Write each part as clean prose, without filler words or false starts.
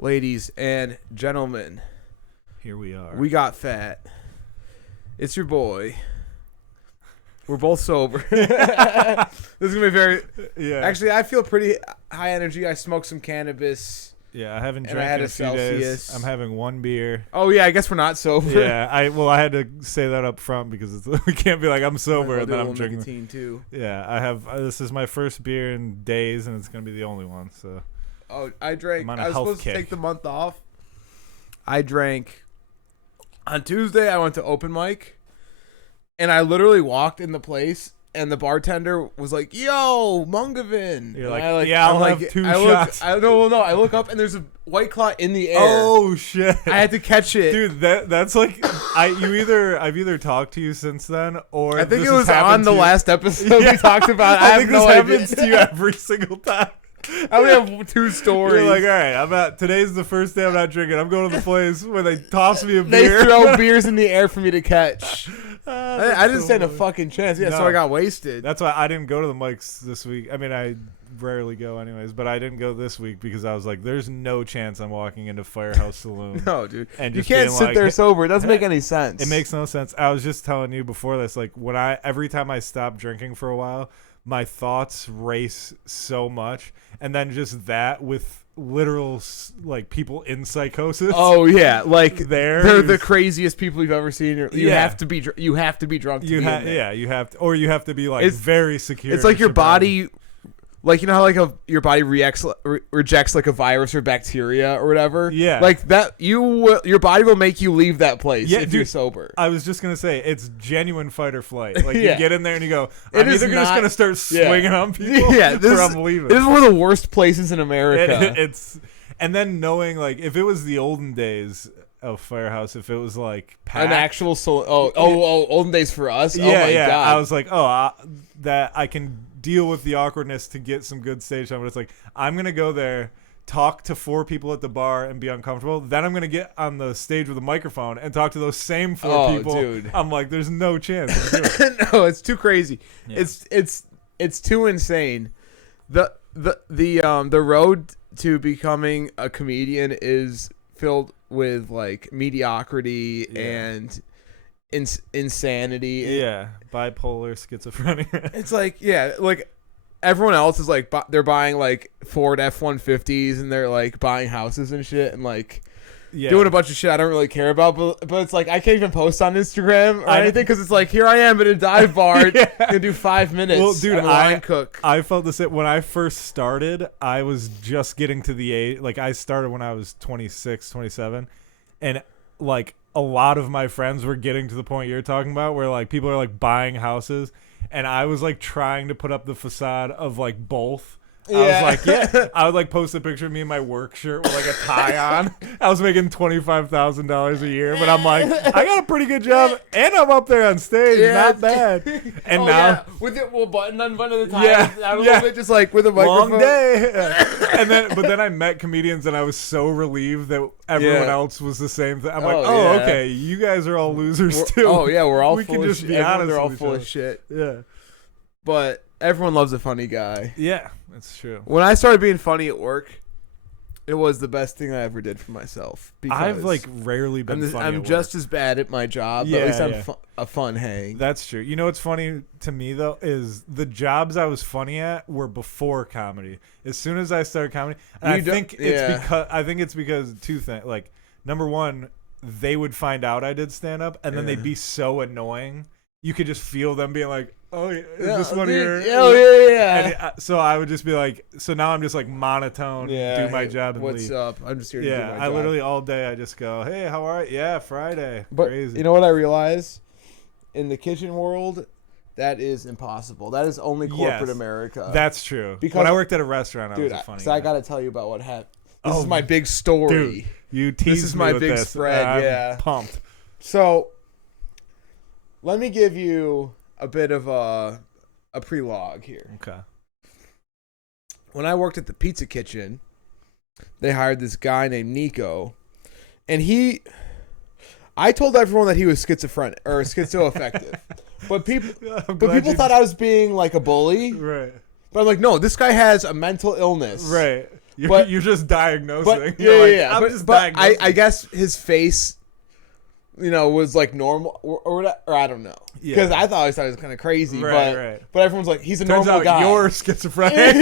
Ladies and gentlemen, Here we are. we got fat. It's your boy. We're both sober. This is gonna be very. Yeah. Actually, I feel pretty high energy. I smoked some cannabis. Yeah, I haven't And drank I had in a a few Celsius. days. I'm having one beer. Oh yeah, I guess we're not sober. Yeah, I had to say that up front because we can't be like I'm sober and then I'm drinking. Nicotine too. Yeah, I have. This is my first beer in days, and it's gonna be the only one. So. Oh, I drank. I'm on a I was health supposed kick. to take the month off. I drank on Tuesday. I went to open mic, and I literally walked in the place, and the bartender was like, "Yo, Mungavin." You're And like, yeah, I'll have two shots. I look up, and there's a White Claw in the air. Oh shit! I had to catch it, Dude, that's like I've either talked to you since then, or I think this it was has happened on the to you. last episode we talked about. I I think have this no happens idea. to you every single time. I only have two stories. You're like, all right, today's the first day I'm not drinking. I'm going to the place where they toss me a They beer. throw beers in the air for me to catch. That's I didn't so stand a funny. fucking chance. Yeah, so No. I got wasted. That's why I didn't go to the mics this week. I mean, I rarely go anyways, but I didn't go this week because I was like, there's no chance I'm walking into Firehouse Saloon. No, dude. And You just can't being sit like, there "Hey," sober. It doesn't make any sense. It makes no sense. I was just telling you before this, like every time I stop drinking for a while, my thoughts race so much, and then just that with literal like people in psychosis. Oh yeah, like There they're the is- craziest people you've ever seen. You Yeah. have to be. You have to be drunk. To you be have in there. yeah, you have to, or you have to be like It's- very secure. It's like in your sobriety. body. Like, you know how like your body rejects like a virus or bacteria or whatever. Yeah. Like that. Your body will make you leave that place Yeah, if you're dude. sober. I was just gonna say it's genuine fight or flight. Like Yeah. you get in there and you go, It I'm is either just not- gonna start Yeah. swinging on people, Yeah, this or is- I'm leaving. It is one of the worst places in America. It's and then knowing like if it was the olden days of Firehouse, if it was like packed, An actual olden days for us. yeah, Oh my yeah. god. I was like, that I can deal with the awkwardness to get some good stage time. But it's like I'm gonna go there, talk to 4 people at the bar and be uncomfortable. Then I'm gonna get on the stage with a microphone and talk to those same 4 Oh, people. dude. I'm like, there's no chance. I'm doing it. No, it's too crazy. Yeah. It's too insane. The road to becoming a comedian is filled with like mediocrity Yeah. and insanity. Yeah, bipolar, schizophrenia. It's like, yeah, like everyone else is like they're buying like Ford F-150s and they're like buying houses and shit and like Yeah, doing a bunch of shit I don't really care about, but it's like I can't even post on Instagram or I- anything because it's like here I am at a dive bar, Yeah. gonna do 5 minutes. Well, dude, I'm a line cook. I felt the same when I first started. I was just getting to the age, like I started when I was 26, 27, and like a lot of my friends were getting to the point you're talking about, where like people are like buying houses, and I was like trying to put up the facade of like both. I was like, yeah. I would like post a picture of me in my work shirt with like a tie on. I was making $25,000 a year, but I'm like, I got a pretty good job, and I'm up there on stage. Yeah. Not bad. And Oh, now, yeah. With it, well, button on front of the tie, Yeah, out a yeah. little bit, just like with a microphone. long day. But then I met comedians, and I was so relieved that everyone Yeah. else was the same thing. I'm like, Oh, oh, yeah. okay, you guys are all losers We're- too. Oh yeah, we're all We full can of just shit. be Everyone, honest they're all with each full other. of shit. Yeah, But everyone loves a funny guy. yeah, that's true. When I started being funny at work, it was the best thing I ever did for myself. Because I've like rarely been funny. I'm at just work. as bad at my job, but Yeah, at least I'm yeah. a fun hang. That's true. You know what's funny to me though is the jobs I was funny at were before comedy. As soon as I started comedy, and You don't- I think it's because two things. Like number one, they would find out I did stand up, and then Yeah. they'd be so annoying. You could just feel them being like, "Oh, is this one of dude, your?" Oh yeah. And so I would just be like, so now I'm just like monotone, Yeah, do my hey, job and what's leave. up? I'm just here to do Yeah, my I job. literally all day I just go, hey, how are you? Yeah, Friday. But Crazy. you know what I realize? In the kitchen world, that is impossible. That is only corporate Yes. America. That's true. Because- when I worked at a restaurant, I dude, was a funny so I guy. got to tell you about what happened. This Oh, is my big story. Dude, you teased is me my with big this. spread, I'm yeah. pumped. So, let me give you a bit of a prelogue here. Okay. When I worked at the pizza kitchen, they hired this guy named Nico, and I told everyone that he was schizophrenic or schizoaffective, but people you- thought I was being like a bully. Right. But I'm like, no, this guy has a mental illness. Right. You're just diagnosing. But You're like, yeah. I'm But, just but diagnosing. I guess his face, was like normal or I don't know. Because I thought he was kind of crazy. Right. But everyone's like, he's a Turns normal out guy. you're schizophrenic.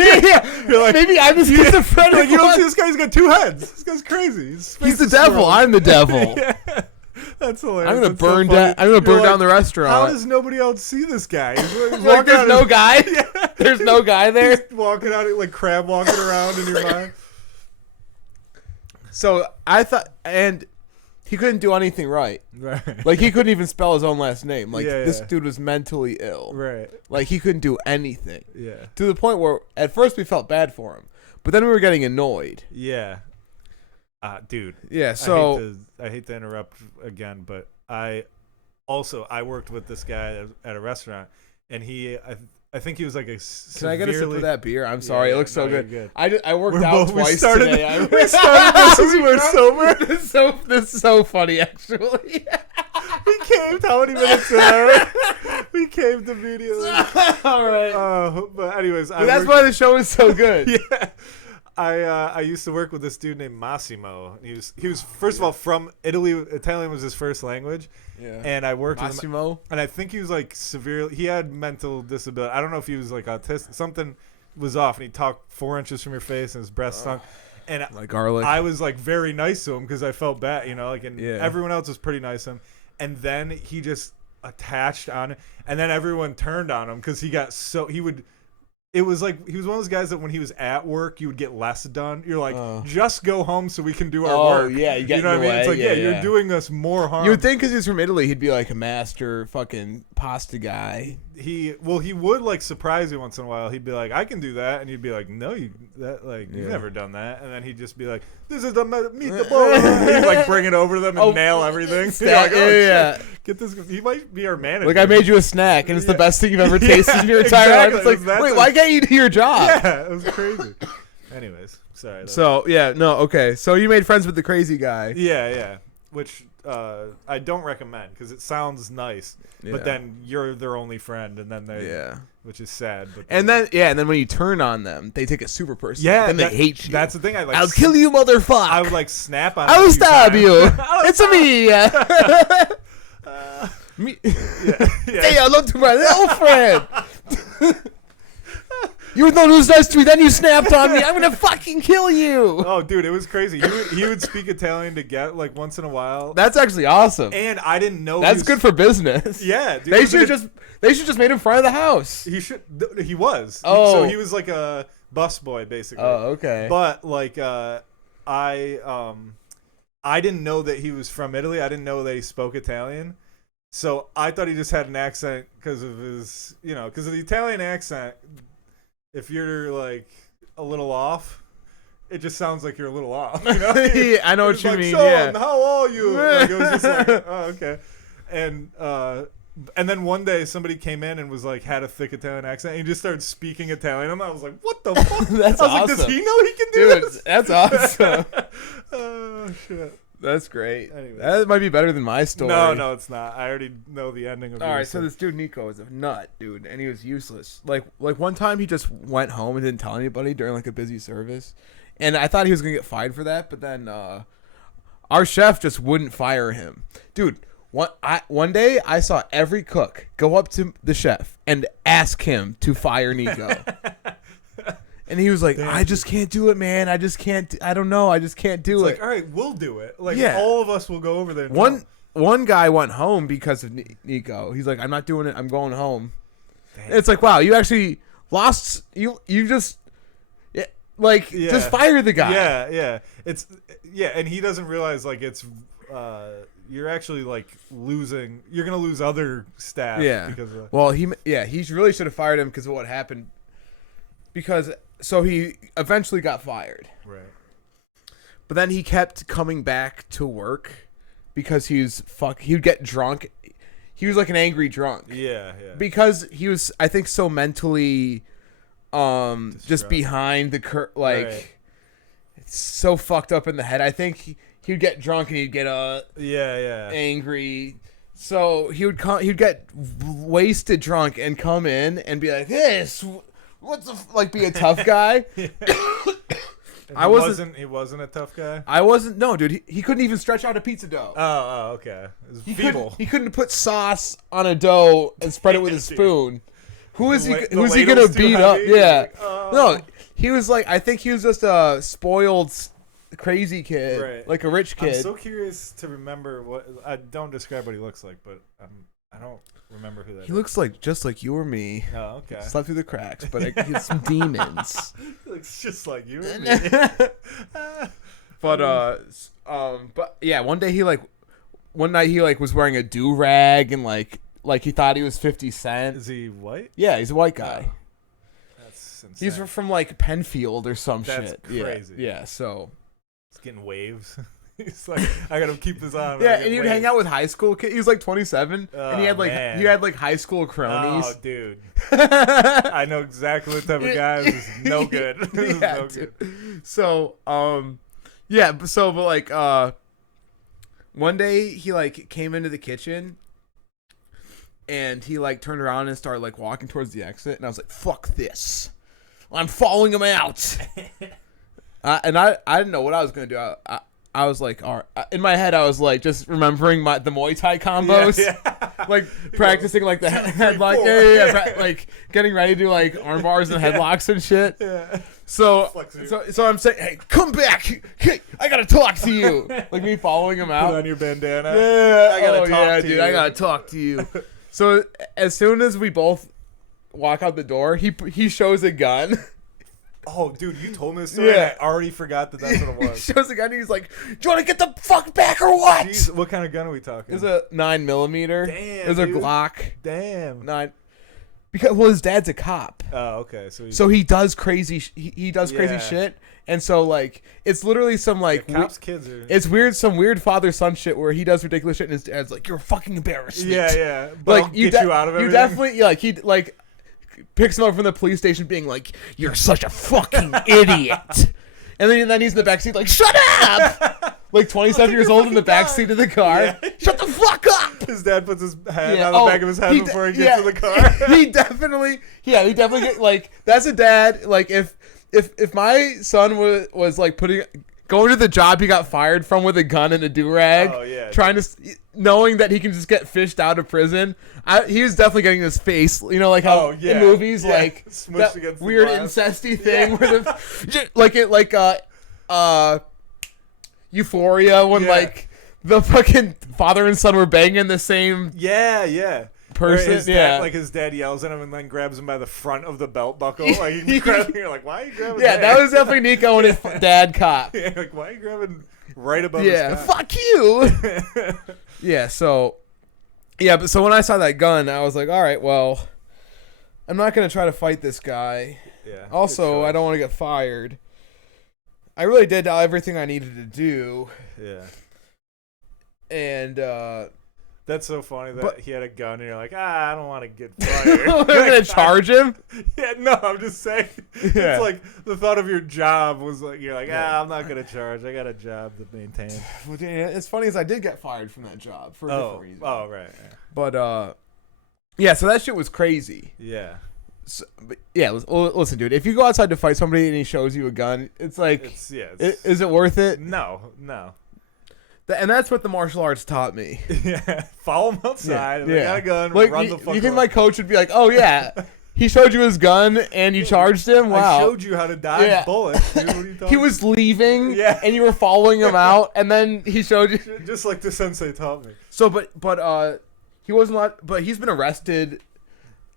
You're like, maybe I'm a schizophrenic. Like, you don't one. see this guy's got 2 heads. This guy's crazy. He's the devil. I'm the devil. Yeah. That's hilarious. I'm gonna That's burn so funny. down. I'm gonna burn You're down like, the restaurant. How does nobody else see this guy? He's like, walking there's out no his- guy. Yeah. There's no guy there. He's walking out like crab walking around in your mind. So I thought, and he couldn't do anything right. Right. Like he couldn't even spell his own last name. Like Yeah, this yeah. dude was mentally ill. Right. Like he couldn't do anything. Yeah. To the point where at first we felt bad for him, but then we were getting annoyed. Yeah. Dude. Yeah. So I hate to interrupt again, but I worked with this guy at a restaurant, and I think he was like a can I get a sip of that beer? I'm sorry, Yeah, it looks so no, good. you're good. I worked We're out both- twice started, today. We started this as we were sober. This is so funny, actually. We caved how many minutes in? We caved immediately. All right. But anyways, But that's why the show is so good. Yeah. I used to work with this dude named Massimo. He was first of all from Italy. Italian was his first language. Yeah. And I worked with him. Massimo. And I think he was like severely. He had mental disability. I don't know if he was like autistic. Something was off, and he talked 4 inches from your face, and his breath stunk. And Like garlic. I was like very nice to him because I felt bad, like, and Yeah. everyone else was pretty nice to him. And then he just attached on it, and then everyone turned on him because he got so he would. It was like he was one of those guys that when he was at work, you would get less done. You're like, just go home so we can do our work. Yeah, you get know in what the I mean? It's way. like, Yeah, you're doing us more harm. You would think because he's from Italy, he'd be like a master fucking pasta guy. He would like surprise you once in a while. He'd be like, I can do that, and you'd be like, no, you've never done that. And then he'd just be like, this is the meatball. He'd like bring it over to them and nail everything. You're like, yeah. Get this. He might be our manager. Like I made you a snack, and it's the best thing you've ever tasted in your entire life. It's like, Exactly. wait, why can't you do your job? Yeah, it was crazy. Anyways, sorry. So okay. So you made friends with the crazy guy. Yeah, which I don't recommend because it sounds nice, Yeah. but then you're their only friend, and then which is sad. But And then when you turn on them, they take it super personal. yeah, then they hate you. That's the thing. I'll kill you, motherfucker. I would like snap on. I it a will few stab times. you. It's me. Me. Yeah. Say hello to my little friend. You were the one who was nice to me, then you snapped on me. I'm gonna fucking kill you. Oh, dude, it was crazy. He would speak Italian to get like once in a while, That's actually awesome. and I didn't know. That's good for business. Yeah, dude, They should just made him front of the house. He should. He was. Oh. So he was like a bus boy basically. Oh, okay. But like I didn't know that he was from Italy. I didn't know that he spoke Italian. So I thought he just had an accent because of his, because of the Italian accent. If you're like a little off, it just sounds like you're a little off. Yeah, I know what It's you like, mean. "Son, Yeah. how are you?" Like, it was just like, oh, okay. And then one day somebody came in and was like had a thick Italian accent and he just started speaking Italian. And I was like, what the fuck? That's I was like, awesome. does he know he can do Dude, this? that's awesome. Oh shit. That's great. Anyways. That might be better than my story. No, it's not. I already know the ending of All right, yours, so this dude Nico is a nut, dude, and he was useless. Like one time he just went home and didn't tell anybody during like a busy service, and I thought he was gonna get fined for that, but then our chef just wouldn't fire him, dude. One day I saw every cook go up to the chef and ask him to fire Nico. And he was like, Damn, I just can't do it, man. I just can't. I don't know. I just can't do it's it. like, all right, we'll do it. Like, Yeah. all of us will go over there. And tell him. One guy went home because of Nico. He's like, I'm not doing it. I'm going home. Damn. It's like, wow, you actually lost. You just just fire the guy. Yeah. And he doesn't realize like it's you're actually like losing. You're gonna lose other staff. Yeah. Because of, Well, he really should have fired him because of what happened. So he eventually got fired. right. But then he kept coming back to work because he'd get drunk. He was like an angry drunk. Yeah. Because he was, I think, so mentally just behind the Right. it's so fucked up in the head. I think he'd get drunk and he'd get angry. So he'd get wasted drunk and come in and be like, this, be a tough guy. And I wasn't. He wasn't a tough guy. I wasn't. No, dude. He couldn't even stretch out a pizza dough. Oh, okay. It was feeble. He couldn't put sauce on a dough and spread it with a spoon. Who's he gonna ladle's beat too up? heavy? Yeah. Like, oh. No, he was like. I think he was just a spoiled, crazy kid, Right. like a rich kid. I'm so curious to remember what. I don't describe what he looks like, but I don't remember who that is. He looks like just like you or me. Oh, okay. Slept through the cracks, but he's some demons. He looks just like you and me. But yeah, one night he like was wearing a do rag and like he thought he was 50 Cent. Is he white? Yeah, he's a white guy. That's insane. He's from like Penfield or some That's shit. crazy. Yeah. So. He's getting waves. He's like, I gotta keep this on. Yeah, and he'd hang out with high school kids. He was like 27, and he had man. like high school cronies. Oh, dude. I know exactly what type of guy. This is no good. This is no good. So, but like, one day he like came into the kitchen, and he like turned around and started like walking towards the exit, and I was like, "Fuck this, I'm following him out." And I didn't know what I was gonna do. I was like, all right. In my head, I was like, just remembering the Muay Thai combos, like practicing like the headlock, like getting ready to do like arm bars and headlocks and shit. Yeah. So I'm saying, hey, come back, hey, I gotta talk to you. Like me following him out. Put on your bandana. Yeah, I gotta talk to dude, you. I gotta talk to you. So as soon as we both walk out the door, he shows a gun. Oh, dude, you told me this story. Yeah. And I already forgot that that's what it was. He shows a gun and he's like, do you want to get the fuck back or what? Jeez, what kind of gun are we talking? It was a 9mm. Damn, It was a dude. Glock. Damn. 9. Because his dad's a cop. Oh, okay. So he does crazy. He does crazy shit. And so like it's literally some like cops' kids are. It's weird, some weird father son shit where he does ridiculous shit and his dad's like, you're fucking embarrassed. Yeah. But Like you out of everything. You definitely like he like picks him up from the police station being like, you're such a fucking idiot. And then he's in the backseat like, shut up! Like 27 years old in the backseat of the car. Yeah. Shut the fuck up! His dad puts his hand on the back of his head before he gets to the car. he definitely get, like, that's a dad. Like if my son was like going to the job he got fired from with a gun and a do-rag, knowing that he can just get fished out of prison, he was definitely getting his face, you know, like how in movies, like smushed that weird incesty thing where Euphoria when like the fucking father and son were banging the same person. His dad yells at him and then grabs him by the front of the belt buckle. Like you're like, why are you grabbing? Yeah, that was definitely Nico and his dad cop. Yeah, like why are you grabbing right above his cock? Fuck you. But so when I saw that gun, I was like, all right, well, I'm not gonna try to fight this guy. Yeah. Also, I don't want to get fired. I really did everything I needed to do. Yeah. And that's so funny that he had a gun and you're like, I don't want to get fired. I'm gonna charge him. Yeah, no, I'm just saying. It's like the thought of your job was like, you're like, I'm not gonna charge. I got a job to maintain. Well, it's funny as I did get fired from that job for a different reason. Oh, right. But so that shit was crazy. Yeah. So, but listen, dude. If you go outside to fight somebody and he shows you a gun, it's like, is it worth it? No. And that's what the martial arts taught me. Yeah, follow him outside. They got a gun. Like, run the fuck. You think my coach would be like, "Oh yeah, he showed you his gun and you charged him"? Wow. I showed you how to dodge bullets. Dude, what are you talking he was leaving, and you were following him out, and then he showed you. Just like the sensei taught me. So, but he wasn't. But he's been arrested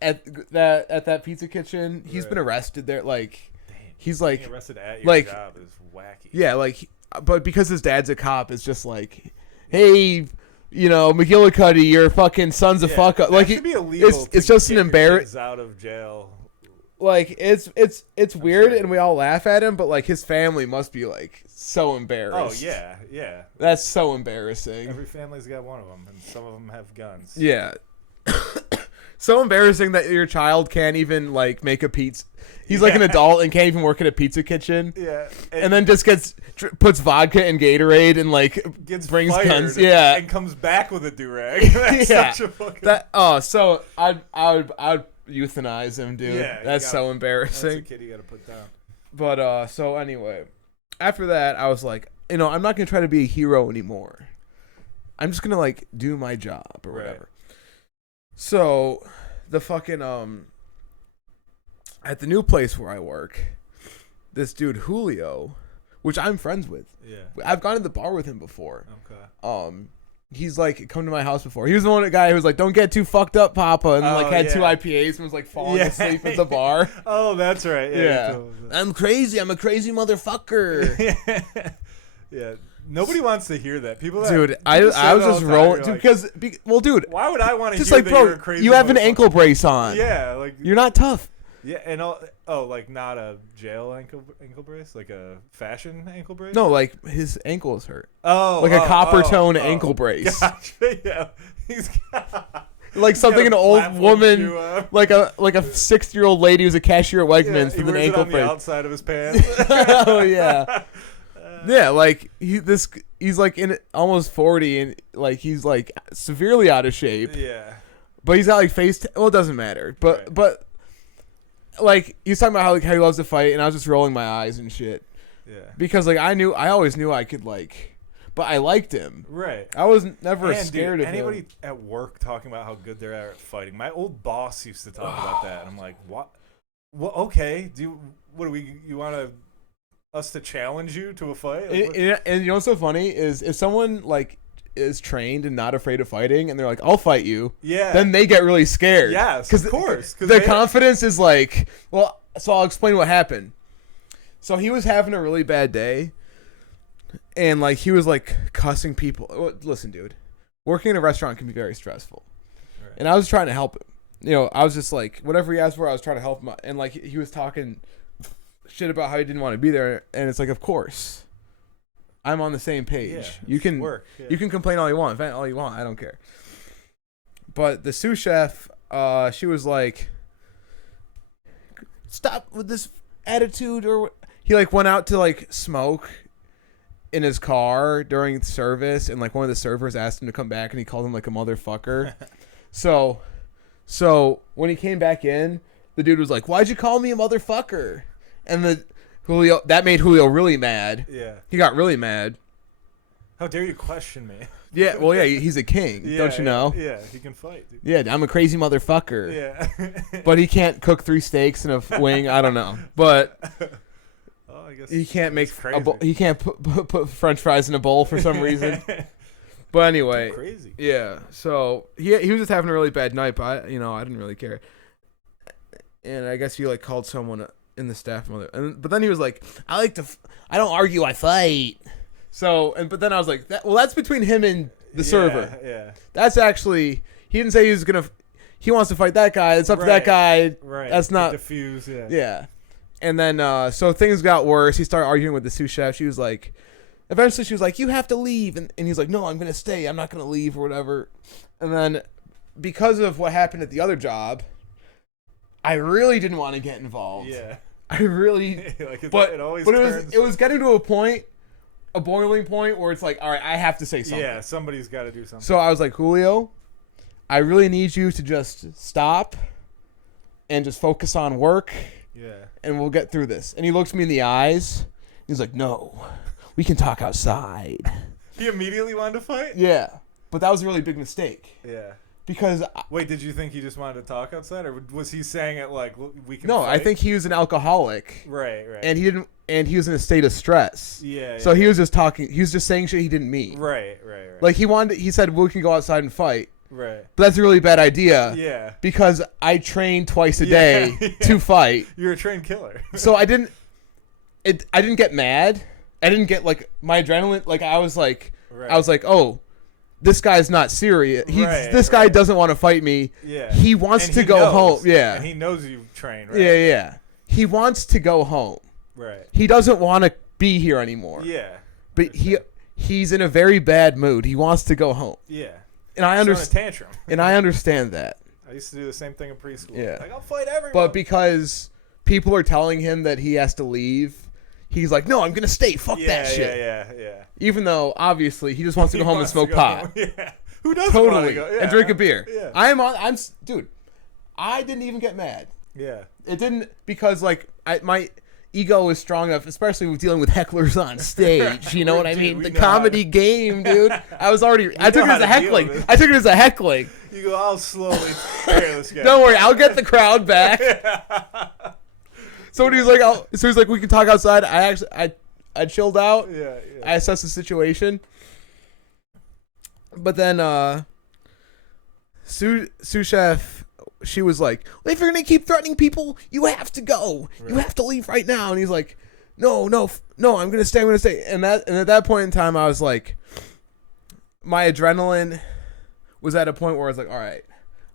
at that pizza kitchen. He's been arrested there. Like, he's like being arrested at your job is wacky. Yeah, like. But because his dad's a cop, it's just like, hey, you know, McGillicuddy, your fucking son's a fuck up. Like, should be illegal. It's just an embarrassment. Out of jail. Like, it's weird, and we all laugh at him, but like his family must be like so embarrassed. Oh yeah. That's so embarrassing. Every family's got one of them, and some of them have guns. Yeah. So embarrassing that your child can't even like make a pizza. He's like an adult and can't even work at a pizza kitchen. Yeah. And then just puts vodka and Gatorade and like brings guns. Yeah. And comes back with a do-rag. That's such a fucking... So I'd euthanize him, dude. Yeah. That's so embarrassing. That's a kid you gotta put down. But so anyway. after that, I was like, I'm not gonna try to be a hero anymore. I'm just gonna like do my job or whatever. So, the fucking at the new place where I work, this dude Julio, which I'm friends with. Yeah. I've gone to the bar with him before. Okay. He's like come to my house before. He was the guy who was like, "Don't get too fucked up, Papa," and like had 2 IPAs and was like falling asleep at the bar. Oh, that's right. Yeah. I'm crazy. I'm a crazy motherfucker. Yeah. Nobody wants to hear that. People that, dude, I was just rolling like, because dude, why would I want to just hear like, that bro, you're a crazy you have an motherfucker? ankle brace on. Yeah, like you're not tough. Yeah, and like not a jail ankle brace, like a fashion ankle brace. No, like his ankle is hurt. Like a copper tone ankle brace. Gotcha. Yeah, he's got, like something an old woman, like a 60-year-old lady who's a cashier at Wegmans with an ankle brace. The outside of his pants. Oh yeah. Yeah, like he's like in almost 40 and like he's like severely out of shape. Yeah. But he's got like well, it doesn't matter. But like he's talking about how he loves to fight, and I was just rolling my eyes and shit. Yeah. Because like I always knew I could like, but I liked him. Right. I was never scared of him. Anybody at work talking about how good they're at fighting. My old boss used to talk about that, and I'm like, what? Well, okay. You want us to challenge you to a fight? Like, and you know what's so funny is if someone like is trained and not afraid of fighting and they're like, I'll fight you, then they get really scared. Yes, of course. Their confidence is like, well, so I'll explain what happened. So he was having a really bad day and like he was like cussing people. Listen, dude, working in a restaurant can be very stressful. Right. And I was trying to help him. I was just like, whatever he asked for, I was trying to help him. And like he was talking shit about how he didn't want to be there, and it's like, of course, I'm on the same page. Yeah, you can work. Yeah. You can complain all you want, vent all you want. I don't care. But the sous chef, she was like, "Stop with this attitude." Or he like went out to like smoke in his car during service, and like one of the servers asked him to come back, and he called him like a motherfucker. so when he came back in, the dude was like, "Why'd you call me a motherfucker?" And that made Julio really mad. Yeah. He got really mad. How dare you question me? Yeah, well, yeah, he's a king. Don't you know? Yeah, he can fight, dude. Yeah, I'm a crazy motherfucker. Yeah. But he can't cook 3 steaks in a wing. I don't know. But I guess he can't make crazy. He can't put French fries in a bowl for some reason. But anyway, crazy. Yeah. So he was just having a really bad night, but I didn't really care. And I guess he like called someone in the staff but then he was like, I don't argue, I fight. So but then I was like, that's between him and the server. Yeah. That's actually, he didn't say he wants to fight that guy. It's up to that guy. Right. That's not diffuse. Yeah. Yeah. And then so things got worse. He started arguing with the sous chef. She was like, eventually she was like, you have to leave, and he's like, no, I'm gonna stay. I'm not gonna leave or whatever. And then because of what happened at the other job, I really didn't want to get involved. Yeah. I really, but it was getting to a boiling point where it's like, all right, I have to say something. Yeah, somebody's got to do something. So I was like, Julio, I really need you to just stop and just focus on work. Yeah. And we'll get through this. And he looks me in the eyes. He's like, no, we can talk outside. He immediately wanted to fight? Yeah. But that was a really big mistake. Yeah. Because wait, did you think he just wanted to talk outside, or was he saying it like we can? No, fight? I think he was an alcoholic. Right. And he was in a state of stress. Yeah. So he was just talking. He was just saying shit he didn't mean. Right. Like he said, we can go outside and fight. Right. But that's a really bad idea. Yeah. Because I train twice a day to fight. You're a trained killer. So I didn't get mad. I didn't get like my adrenaline. Like I was like, oh, this guy's not serious. This guy doesn't want to fight me. Yeah. He wants to go home. Yeah. And he knows you train, right? Yeah. He wants to go home. Right. He doesn't want to be here anymore. Yeah. But he's in a very bad mood. He wants to go home. Yeah. And I understand. Tantrum. And I understand that. I used to do the same thing in preschool. Yeah. Like, I'll fight everyone. But because people are telling him that he has to leave, he's like, no, I'm going to stay. Fuck that shit. Yeah. Even though, obviously, he just wants to go home and smoke pot. Yeah. Who doesn't want to go? Yeah. And drink a beer. Yeah. Dude, I didn't even get mad. Yeah. It didn't, because, like, ego is strong enough, especially with dealing with hecklers on stage. You know what I Dude, mean? we The know how comedy game, dude. I took it as know how a to heckling. deal with it. I took it as a heckling. You go, I'll slowly tear this guy. Don't worry, I'll get the crowd back. So when he was like, we can talk outside. I chilled out. Yeah. I assessed the situation. But then Sous Chef, she was like, well, if you're gonna keep threatening people, you have to go. Right. You have to leave right now. And he's like, no, I'm gonna stay. And at that point in time, I was like, my adrenaline was at a point where I was like, all right,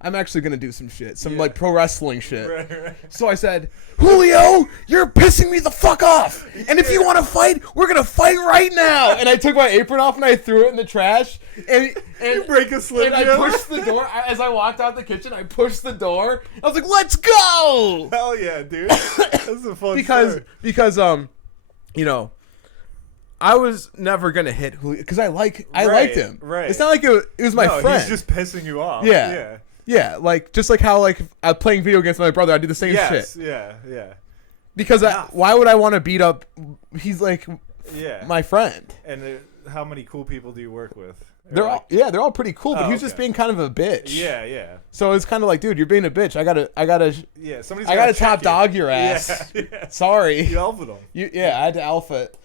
I'm actually going to do some shit. Some like pro wrestling shit. Right. So I said, Julio, you're pissing me the fuck off. And if you want to fight, we're going to fight right now. And I took my apron off and I threw it in the trash. And you break a Slim Jim. And I pushed the door. As I walked out the kitchen, I pushed the door. I was like, let's go. Hell yeah, dude. That's a fun story. Because, you know, I was never gonna hit Julio because I liked him. Right. It's not like it was my friend. He's just pissing you off. Yeah. Like just like how like I playing video games with my brother, I do the same shit. Yeah. Because why would I want to beat up? He's like my friend. And how many cool people do you work with? They're all pretty cool, but he was just being kind of a bitch. Yeah. So it's kind of like, dude, you're being a bitch. I gotta. Somebody's I gotta top dog your ass. Yeah. Sorry. You alpha them. I had to alpha it.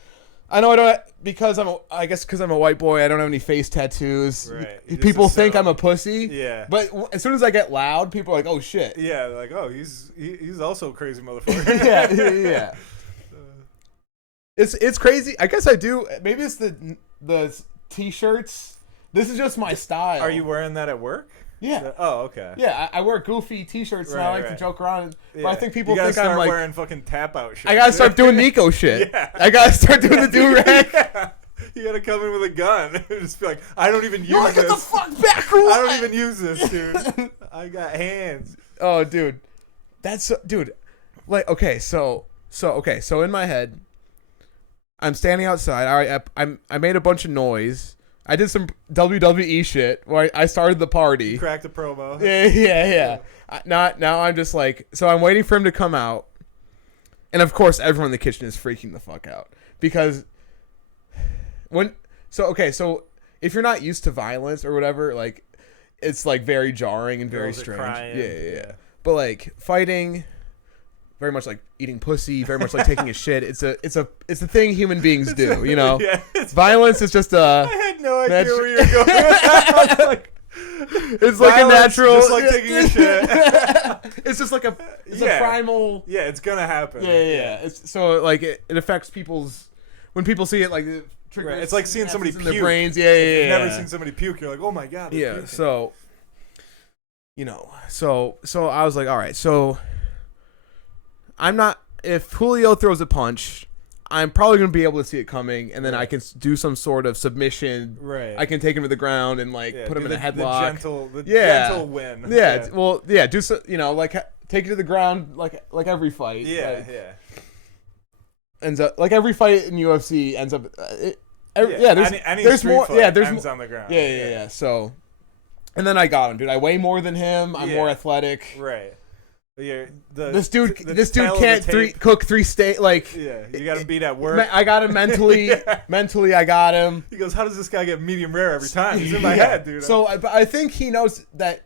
I know I don't because I'm a white boy. I don't have any face tattoos. Right. People think I'm a pussy. Yeah. But as soon as I get loud, people are like, "Oh shit." Yeah, like, "Oh, he's also a crazy motherfucker." yeah. It's crazy. I guess I do. Maybe it's the t-shirts. This is just my style. Are you wearing that at work? Yeah. Oh, okay. Yeah, I wear goofy t-shirts and I like to joke around. But I think people think I'm like wearing fucking tap out shit. I gotta start doing Nico shit. Yeah. I gotta start doing the do-rag. Yeah. You gotta come in with a gun. Just be like, I don't even use this. Get the fuck back! I don't even use this, dude. I got hands. Oh, dude, dude. Like, okay, so in my head, I'm standing outside. All right, I made a bunch of noise. I did some WWE shit where I started the party. You cracked a promo. Yeah. Now I'm just like, so I'm waiting for him to come out. And of course, everyone in the kitchen is freaking the fuck out. Because so if you're not used to violence or whatever, like, it's like very jarring and very strange. Crying. Yeah. But like fighting, very much like eating pussy, very much like taking a shit. It's a thing human beings do, you know. Violence is just I had no idea where you were going. It's like a natural, just like taking a shit. It's just like a primal. Yeah, it's gonna happen. Yeah. So like it affects people's when people see it, like it triggers. Right. It's like seeing somebody puke. In their brains. Yeah. You've never seen somebody puke. You're like, oh my god. Yeah. Puking. So, you know, so I was like, all right, so. I'm not. If Julio throws a punch, I'm probably going to be able to see it coming, and then I can do some sort of submission. Right. I can take him to the ground and put him in a headlock. The gentle win. Yeah. Well, yeah. Do so. Like take it to the ground, like every fight. Yeah. Ends up like every fight in UFC ends up. Any there's street more. Fight There's ends on the ground. Yeah. So, and then I got him, dude. I weigh more than him. I'm more athletic. Right. This dude can't cook three steak. Like, yeah, you got him beat at work. I got him mentally. Mentally, I got him. He goes, "How does this guy get medium rare every time?" He's in my head, dude. So I think he knows that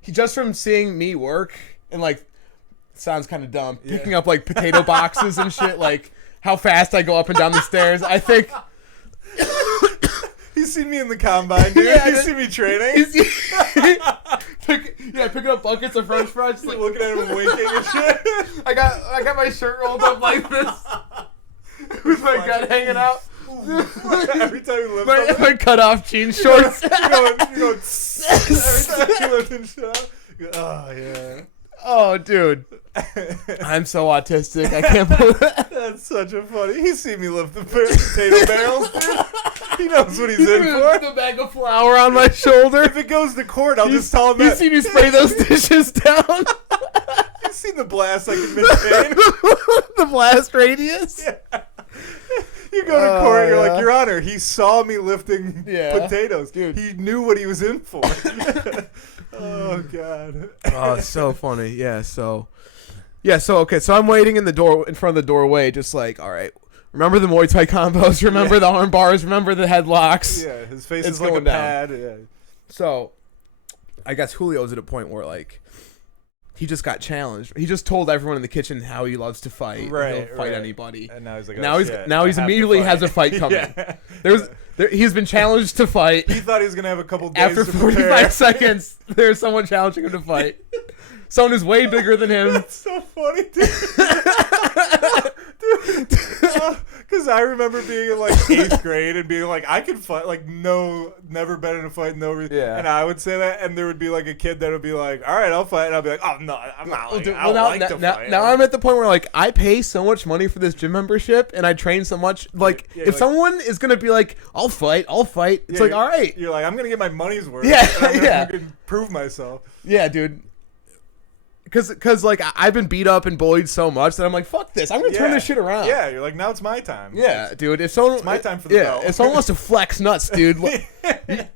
he just from seeing me work and like sounds kind of dumb, picking up like potato boxes and shit, like how fast I go up and down the stairs. I think he's seen me in the combine, dude. He's seen me training. Picking up buckets of French fries, just, like looking at him winking and shit. I got my shirt rolled up like this, with my gut hanging out. Every time you lift my cut off jean shorts. You're going every time you lift and shit out. Oh yeah. Oh, dude. I'm so autistic. I can't believe that. That's such a funny. He's seen me lift the potato barrels, dude. He knows what he's in for. The bag of flour on my shoulder. If it goes to court, I'll just tell him that. You've seen me spray those dishes down. You've seen the blast I can maintain. The blast radius? Yeah. You go to court, you're like, Your Honor, he saw me lifting potatoes. Dude. He knew what he was in for. Oh, God. Oh, it's so funny. Yeah, so Yeah, so I'm waiting in front of the doorway, just like, all right, remember the Muay Thai combos, remember the arm bars, remember the headlocks. Yeah, his face It's is like a going down. pad. Yeah. So, I guess Julio's at a point where like he just got challenged. He just told everyone in the kitchen how he loves to fight. Right, He'll fight right. anybody. And now he's like, Now oh, he's shit, now I he's have to immediately fight. has a fight coming. Yeah. He's been challenged to fight. He thought he was gonna have a couple days After to 45 prepare. seconds, there's someone challenging him to fight. Someone who's way bigger than him. That's so funny, dude. Because I remember being in like 8th grade and being like, I can fight. Like, no, never been in a fight, no reason. Yeah. And I would say that, and there would be like a kid that would be like, all right, I'll fight. And I'll be like, oh, no, I'm not. Like, I don't like to fight. Now I'm at the point where like I pay so much money for this gym membership and I train so much. Like, Yeah, if like, someone is going to be like, I'll fight. It's like, all right. You're like, I'm going to get my money's worth. Yeah, and I'm gonna yeah. fucking prove myself. Yeah, dude. Cause like I've been beat up and bullied so much that I'm like, fuck this. I'm gonna turn this shit around. Yeah, you're like, now it's my time. Yeah, dude. If someone, It's my time for the belt. if someone wants to flex nuts, dude,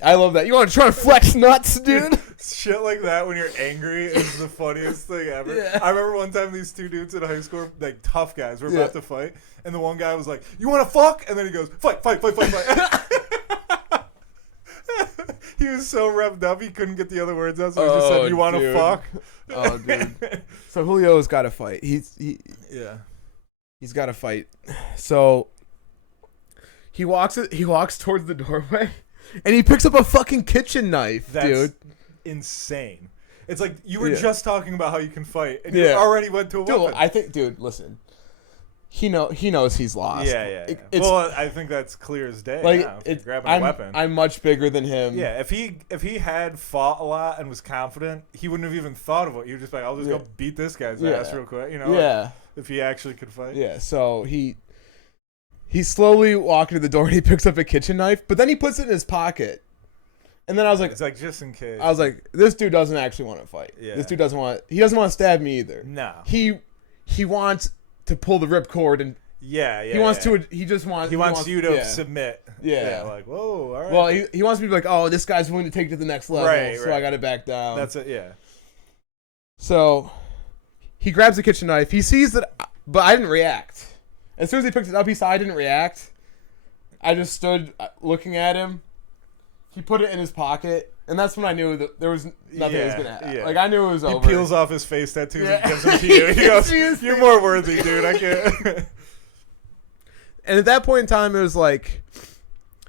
I love that. You want to try to flex nuts, dude? Shit like that when you're angry is the funniest thing ever. Yeah. I remember one time these two dudes in high school, like tough guys, were Yeah. about to fight, and the one guy was like, "You want to fuck?" And then he goes, "Fight, fight, fight, fight, fight." He was so revved up he couldn't get the other words out, so he just Oh, said, "You want to dude. fuck?" Oh, dude. So Julio's got to fight. He's got to fight. So he walks towards the doorway, and he picks up a fucking kitchen knife, That's dude. insane. It's like you were Yeah. just talking about how you can fight, and you Yeah. already went to a Dude, weapon. dude, listen. He knows he's lost. Yeah. It's Well, I think that's clear as day. like now, if you're it's grabbing a weapon. I'm much bigger than him. Yeah, if he had fought a lot and was confident, he wouldn't have even thought of it. He would just be like, I'll just Yeah. go beat this guy's Yeah. ass real quick, you know? Yeah. Like, if he actually could fight. Yeah. So he slowly walking to the door and he picks up a kitchen knife, but then he puts it in his pocket. And then I was like, It's like just in case. I was like, this dude doesn't actually want to fight. Yeah. This dude doesn't want to stab me either. No. He wants to pull the ripcord and Yeah. he wants to. He just wants. He wants you to yeah. submit. Yeah. Like, whoa, all right. Well, he wants me to be like, oh, this guy's willing to take it to the next level, Right, so right. I got to back down. That's it, yeah. So he grabs the kitchen knife. He sees that, but I didn't react. As soon as he picked it up, he saw I didn't react. I just stood looking at him. He put it in his pocket, and that's when I knew that there was nothing that was gonna happen. Yeah. Like I knew it was He over. peels off his face tattoos Yeah. and gives them to you. He goes, Yes. "You're more worthy, dude. I can't." And at that point in time, it was like,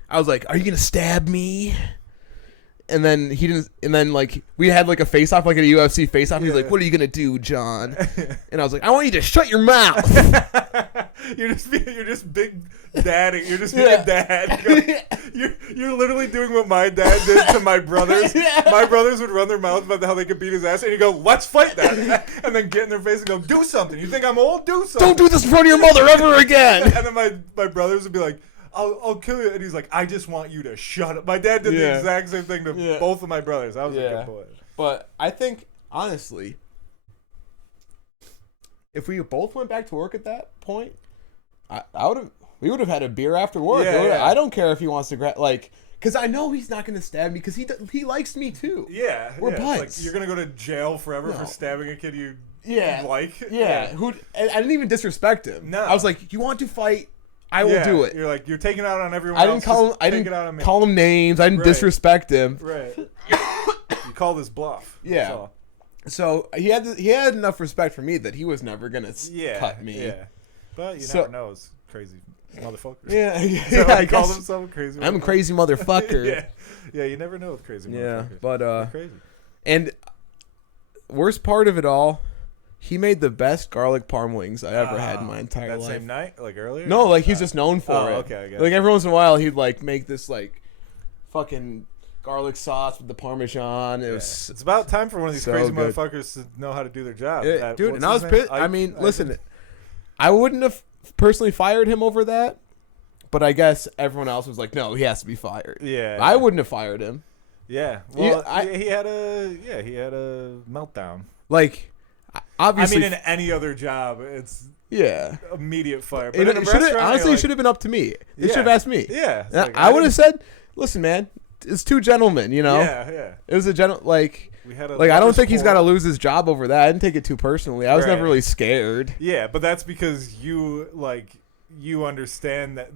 I was like, "Are you gonna stab me?" And then he didn't. And then like we had like a face off, like a UFC face off. He's Yeah. like, "What are you gonna do, John?" And I was like, "I want you to shut your mouth." You're just big daddy. You're just being Yeah. a dad. You're literally doing what my dad did to my brothers. Yeah. My brothers would run their mouths about how they could beat his ass, and you go, "Let's fight that," and then get in their face and go, "Do something. You think I'm old? Do something." Don't do this in front of your mother ever again. And then my brothers would be like, I'll kill you. And he's like, I just want you to shut up. My dad did the Yeah. exact same thing to Yeah. both of my brothers. I was a Yeah. good boy. But I think honestly, if we both went back to work at that point, we would have had a beer after work. Yeah, yeah. I don't care if he wants to because I know he's not going to stab me because he likes me too. Yeah. We're yeah. It's buds. like, you're going to go to jail forever No. for stabbing a kid you Yeah. like. Yeah. I didn't even disrespect him. No. I was like, you want to fight? I will do it. You're like, you're taking it out on everyone I else. didn't call him. just I take it out on didn't me. call him names. I didn't Right. disrespect him. Right. You call this bluff. Yeah. That's all. So he had enough respect for me that he was never gonna cut me. Yeah. But you So- never know. It's crazy motherfuckers. Yeah, Is that yeah, what I he called guess. himself? A crazy I'm a motherfucker? crazy motherfucker. Yeah. Yeah, you never know with crazy Yeah, motherfuckers. but They're crazy. and worst part of it all, he made the best garlic parm wings I ever had in my entire that life. same night, like earlier. No, like he's just known for Oh, it. okay, I get Like it. every once in a while, he'd like make this like fucking garlic sauce with the parmesan. It Yeah. was It's about time for one of these so crazy good. motherfuckers to know how to do their job. dude. What's And I was his name? pissed. I mean, Ike- listen, I wouldn't have personally fired him over that, but I guess everyone else was like, no, he has to be fired. Yeah. I wouldn't have fired him. Yeah. Well, Yeah, he had a meltdown. Like, obviously, I mean, in any other job, it's yeah. immediate fire. But It in a should have, restaurant, honestly, you're it should have been up to me. They Yeah. should have asked me. Yeah. it's And like, I would have didn't- said, listen, man, it's two gentlemen, you know. Yeah. It was a We had a I don't think he's got to sport. lose his job over that. I didn't take it too personally. I was Right. never really scared. Yeah, but that's because you understand that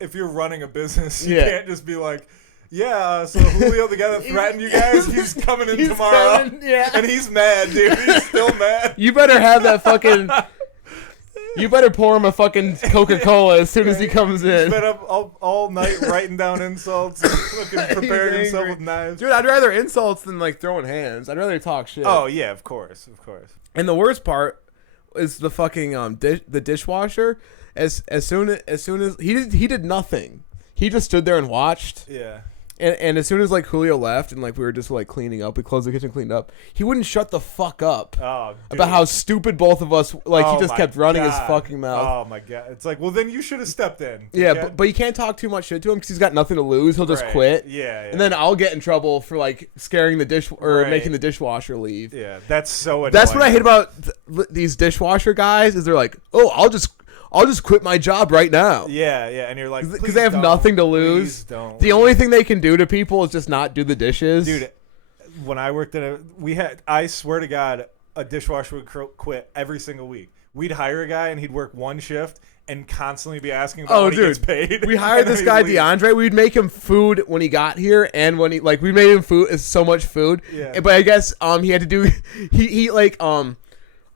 if you're running a business, you can't just be like, yeah, so Julio, the guy that threatened you guys, he's coming in tomorrow. And he's mad, dude. He's still mad. You better have that fucking. You better pour him a fucking Coca-Cola as soon as he comes in. He's been up all night writing down insults and fucking preparing himself with knives. Dude, I'd rather insults than like throwing hands. I'd rather talk shit. Oh yeah, of course. And the worst part is the fucking the dishwasher. As soon as he did nothing. He just stood there and watched. Yeah. And as soon as like Julio left and like we were just like cleaning up, we closed the kitchen, cleaned up. He wouldn't shut the fuck up about how stupid both of us. Like he just kept running his fucking mouth. Oh my god! It's like, well, then you should have stepped in. Yeah, but you can't talk too much shit to him because he's got nothing to lose. He'll just quit. Yeah. And then I'll get in trouble for like scaring the making the dishwasher leave. Yeah, that's so annoying. That's what I hate about these dishwasher guys is they're like, oh, I'll just quit my job right now. Yeah, and you're like, because they have nothing to lose. The only thing they can do to people is just not do the dishes. Dude, when I worked I swear to God, a dishwasher would quit every single week. We'd hire a guy and he'd work one shift and constantly be asking about what he gets paid. We hired this guy DeAndre. We'd make him food when he got here, and when we made him food. It's so much food. Yeah. But I guess he had to do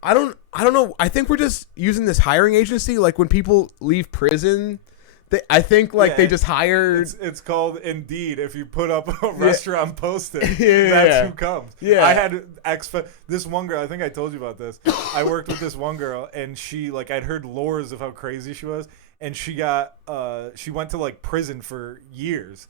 I don't know. I think we're just using this hiring agency. Like when people leave prison, I think they just hired. It's called Indeed. If you put up a restaurant posting, Yeah. that's who comes. Yeah. I had this one girl. I think I told you about this. I worked with this one girl, and she I'd heard lores of how crazy she was, and she went to prison for years,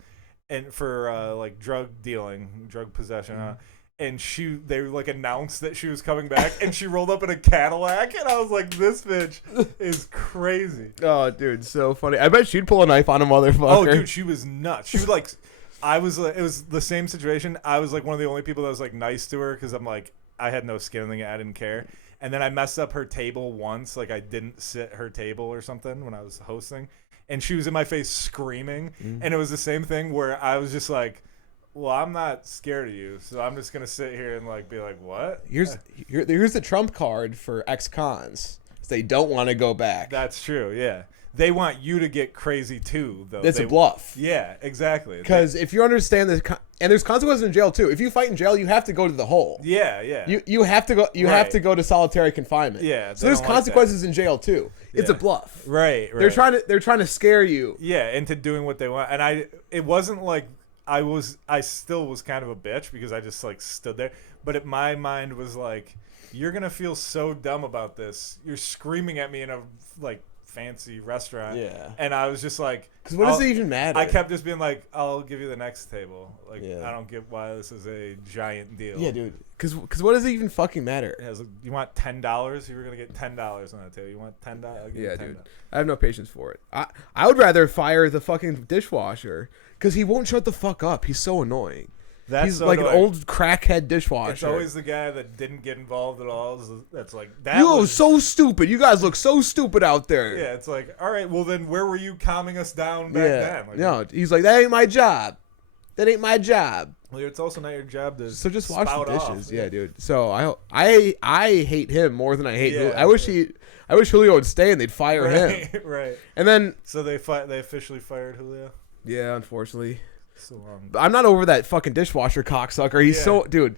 and for drug dealing, drug possession. And they announced that she was coming back, and she rolled up in a Cadillac, and I was like, "This bitch is crazy." Oh, dude, so funny. I bet she'd pull a knife on a motherfucker. Oh, dude, she was nuts. She would it was the same situation. I was one of the only people that was nice to her because I had no skin in the game. I didn't care. And then I messed up her table once. I didn't sit her table or something when I was hosting, and she was in my face screaming. And it was the same thing where I was just like, well, I'm not scared of you, so I'm just gonna sit here and be like, what? Here's the trump card for ex-cons. They don't want to go back. That's true. Yeah, they want you to get crazy too, though. It's a bluff. Yeah, exactly. Because if you understand this, and there's consequences in jail too. If you fight in jail, you have to go to the hole. Yeah. You have to go. You have to go to solitary confinement. Yeah. So there's consequences in jail too. It's a bluff. Right. They're trying to scare you. Yeah, into doing what they want, and it wasn't like. I still was kind of a bitch because I just stood there, but my mind was you're gonna feel so dumb about this. You're screaming at me in a fancy restaurant, and I was just because what does it even matter? I kept just being I'll give you the next table. I don't get why this is a giant deal. Yeah, dude. Because what does it even fucking matter? You want $10? You were gonna get $10 on that table. You want $10? Yeah, dude. I have no patience for it. I would rather fire the fucking dishwasher because he won't shut the fuck up. He's so annoying. He's so an old crackhead dishwasher. It's always the guy that didn't get involved at all. That's you look so stupid. You guys look so stupid out there. Yeah, it's all right, well then where were you calming us down back then? No, he's that ain't my job. That ain't my job. Well, it's also not your job to so just wash the dishes. Off. Yeah, dude. So I hate him more than I hate Julio. I wish Julio would stay and they'd fire him. Right. And then so they officially fired Julio? Yeah, unfortunately. So long. I'm not over that fucking dishwasher cocksucker. He's so dude.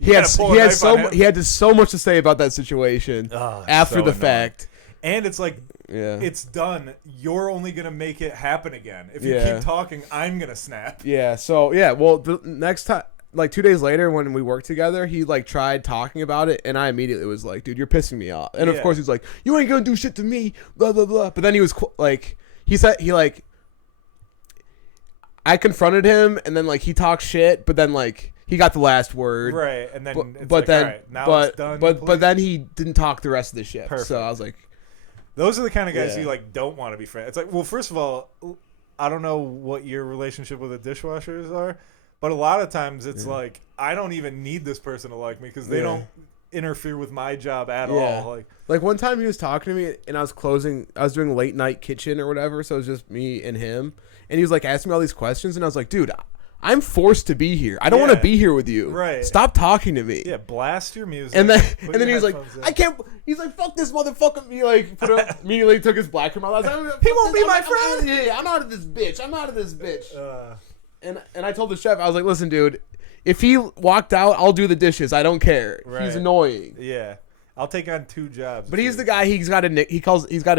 He had so much to say about that situation after the fact. And it's it's done. You're only gonna make it happen again. If you keep talking, I'm gonna snap. Yeah. So well, the next time, 2 days later when we worked together, he tried talking about it, and I immediately was like, dude, you're pissing me off. And of course he's like, you ain't gonna do shit to me, blah blah blah. But then he was he said I confronted him, and then he talked shit, but then he got the last word. Right, and then but then all right, now it's done. But then he didn't talk the rest of the shift. Perfect. So I was like, those are the kind of guys you don't want to be friends. It's well, first of all, I don't know what your relationship with the dishwashers are, but a lot of times it's I don't even need this person to like me because they don't interfere with my job at all. One time he was talking to me, and I was doing late night kitchen or whatever, so it was just me and him. And he was asking me all these questions, and I was like, dude, I'm forced to be here. I don't want to be here with you. Right. Stop talking to me. Yeah, blast your music. And then he was like, I can't. He's like, fuck this motherfucker. He like immediately took his black from my life. He won't be my friend. I'm out of this bitch. I'm out of this bitch. And I told the chef, I was like, listen, dude, if he walked out, I'll do the dishes. I don't care. Right. He's annoying. Yeah, I'll take on 2 jobs. But he's the guy. He's got a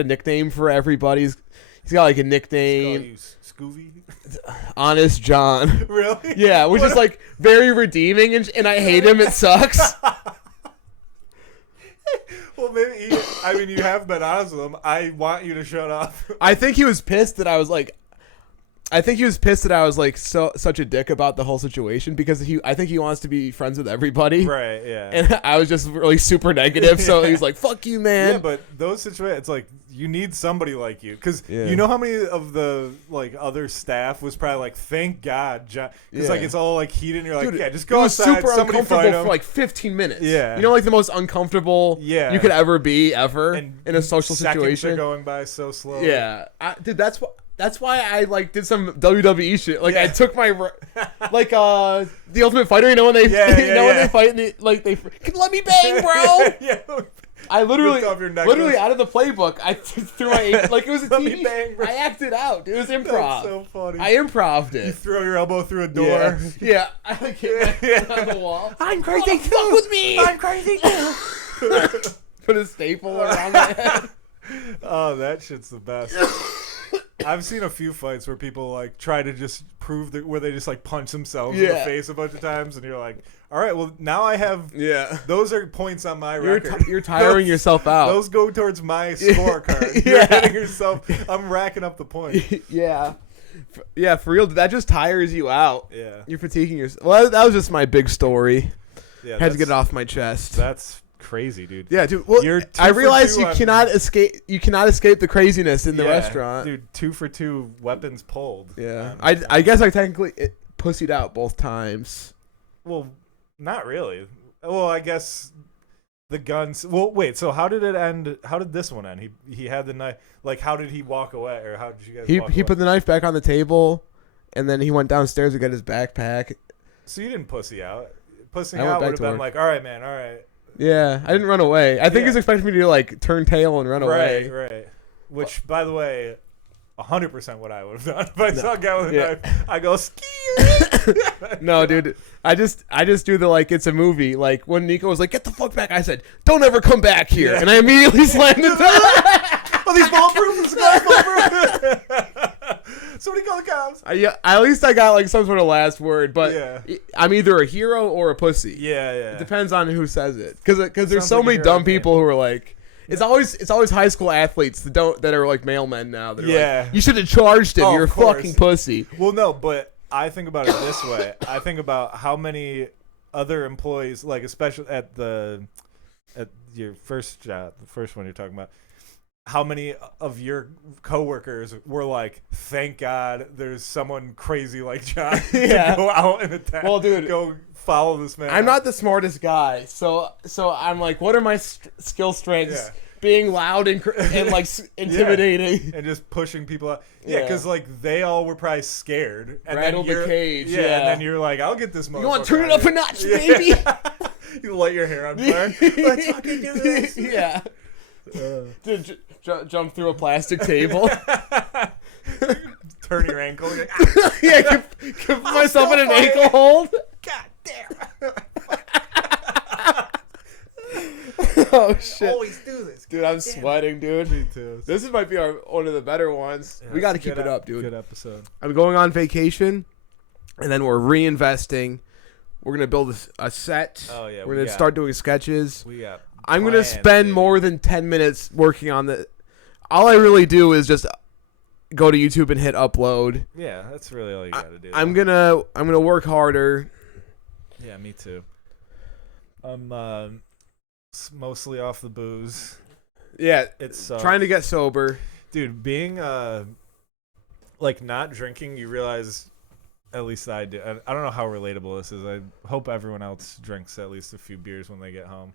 nickname for everybody. He's got like a nickname. Scooby? Honest John. Really? Yeah, which is like very redeeming, and I hate him. It sucks. Well, maybe you have been honest with him. I want you to shut up. I think he was pissed that I was like. Such a dick about the whole situation because I think he wants to be friends with everybody. Right, yeah. And I was just really super negative, so he was like, fuck you, man. Yeah, but those situations, it's like, you need somebody like you. Because you know how many of the like other staff was probably like, thank God, John. Because like it's all like heated and you're like, dude, just go outside, super somebody uncomfortable fight him. for like 15 minutes. Yeah. You know, like the most uncomfortable you could ever be in a social situation. Seconds are going by so slow. Yeah. Dude, that's why I like did some WWE shit. Like I took my like the Ultimate Fighter. You know when they when they fight and they let me bang, bro. Yeah. I literally out of the playbook. I threw my like it was a TV. Bang, I acted out. It was improv. That's so funny. I improved it. You throw your elbow through a door. Yeah. I like hit my on the wall. I'm crazy. Fuck with me. I'm crazy. Put a staple around my head. Oh, that shit's the best. I've seen a few fights where people like try to just prove that where they just like punch themselves in the face a bunch of times, and you're like, all right, well now I have those are points on my record. You're tiring yourself out. Those go towards my scorecard. You're hitting yourself. I'm racking up the points. Yeah, for real. That just tires you out. Yeah, you're fatiguing yourself. Well, that was just my big story. Yeah, had to get it off my chest. That's crazy, dude. Yeah, dude. Well, I realize you cannot escape. You cannot escape the craziness in the restaurant, dude. 2 for 2 weapons pulled. Yeah, I guess I technically pussied out both times. Well, not really. Well, I guess the guns. Well, wait. So how did it end? How did this one end? He had the knife. Like, how did he walk away, or how did you guys? He put the knife back on the table, and then he went downstairs to get his backpack. So you didn't pussy out. Pussying out would have been like, all right, man, all right. Yeah, I didn't run away. I think he was expecting me to like turn tail and run away. Right. Which, by the way, 100% what I would have done if I saw a guy with a knife. I go ski. No, dude. I just do the like it's a movie. Like when Nico was like, "Get the fuck back," I said, "Don't ever come back here," and I immediately slammed the door. Oh, these bulletproof. This guy's bulletproof. Somebody call the cops. At least I got like some sort of last word, but I'm either a hero or a pussy. Yeah. It depends on who says it, because there's so many dumb people who are like. It's always high school athletes that are like mailmen now. That are like, you should have charged him. You're a fucking pussy. Well, no, but I think about it this way. I think about how many other employees, like especially at your first job, the first one you're talking about. How many of your coworkers were like, "Thank God, there's someone crazy like John to go out and attack." Well, dude, go follow this man. I'm not the smartest guy, so I'm like, what are my skill strengths? Being loud and like intimidating and just pushing people out. Yeah, because like they all were probably scared. And rattled the cage. Yeah, and then you're like, I'll get this motherfucker. You want to turn it up a notch, baby? You light your hair on fire. Let's fucking do this. Yeah. Dude, jump through a plastic table. Turn your ankle. Give myself in an ankle hold. God damn. Oh shit! Always do this, dude. I'm sweating, dude. Me too. This might be one of the better ones. We got to keep it up, dude. Good episode. I'm going on vacation, and then we're reinvesting. We're gonna build a set. Oh yeah. We're gonna start doing sketches. I'm gonna spend baby. more than 10 minutes working on the. All I really do is just go to YouTube and hit upload. Yeah, that's really all you gotta do. I'm gonna work harder. Yeah, me too. I'm mostly off the booze. Yeah, it's trying to get sober, dude. Being like not drinking, you realize, at least I do. I don't know how relatable this is. I hope everyone else drinks at least a few beers when they get home.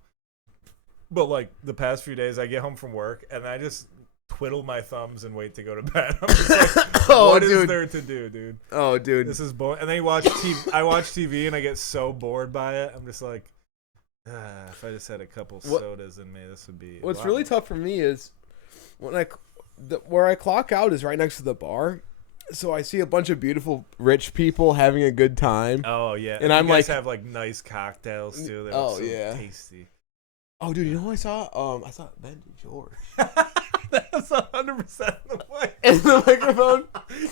But like the past few days, I get home from work and I just twiddle my thumbs and wait to go to bed. I'm just like, Oh, what is dude. there to do, dude? Oh, dude. This is boring. And then I watch TV and I get so bored by it. I'm just like, if I just had a couple sodas in me, this would be. What's really tough for me is when where I clock out is right next to the bar. So I see a bunch of beautiful rich people having a good time. Oh yeah, and you I'm guys like, have like nice cocktails too. They oh look so yeah, tasty. Oh dude, you know who I saw? I saw Ben George. That's 100% the way. In the microphone.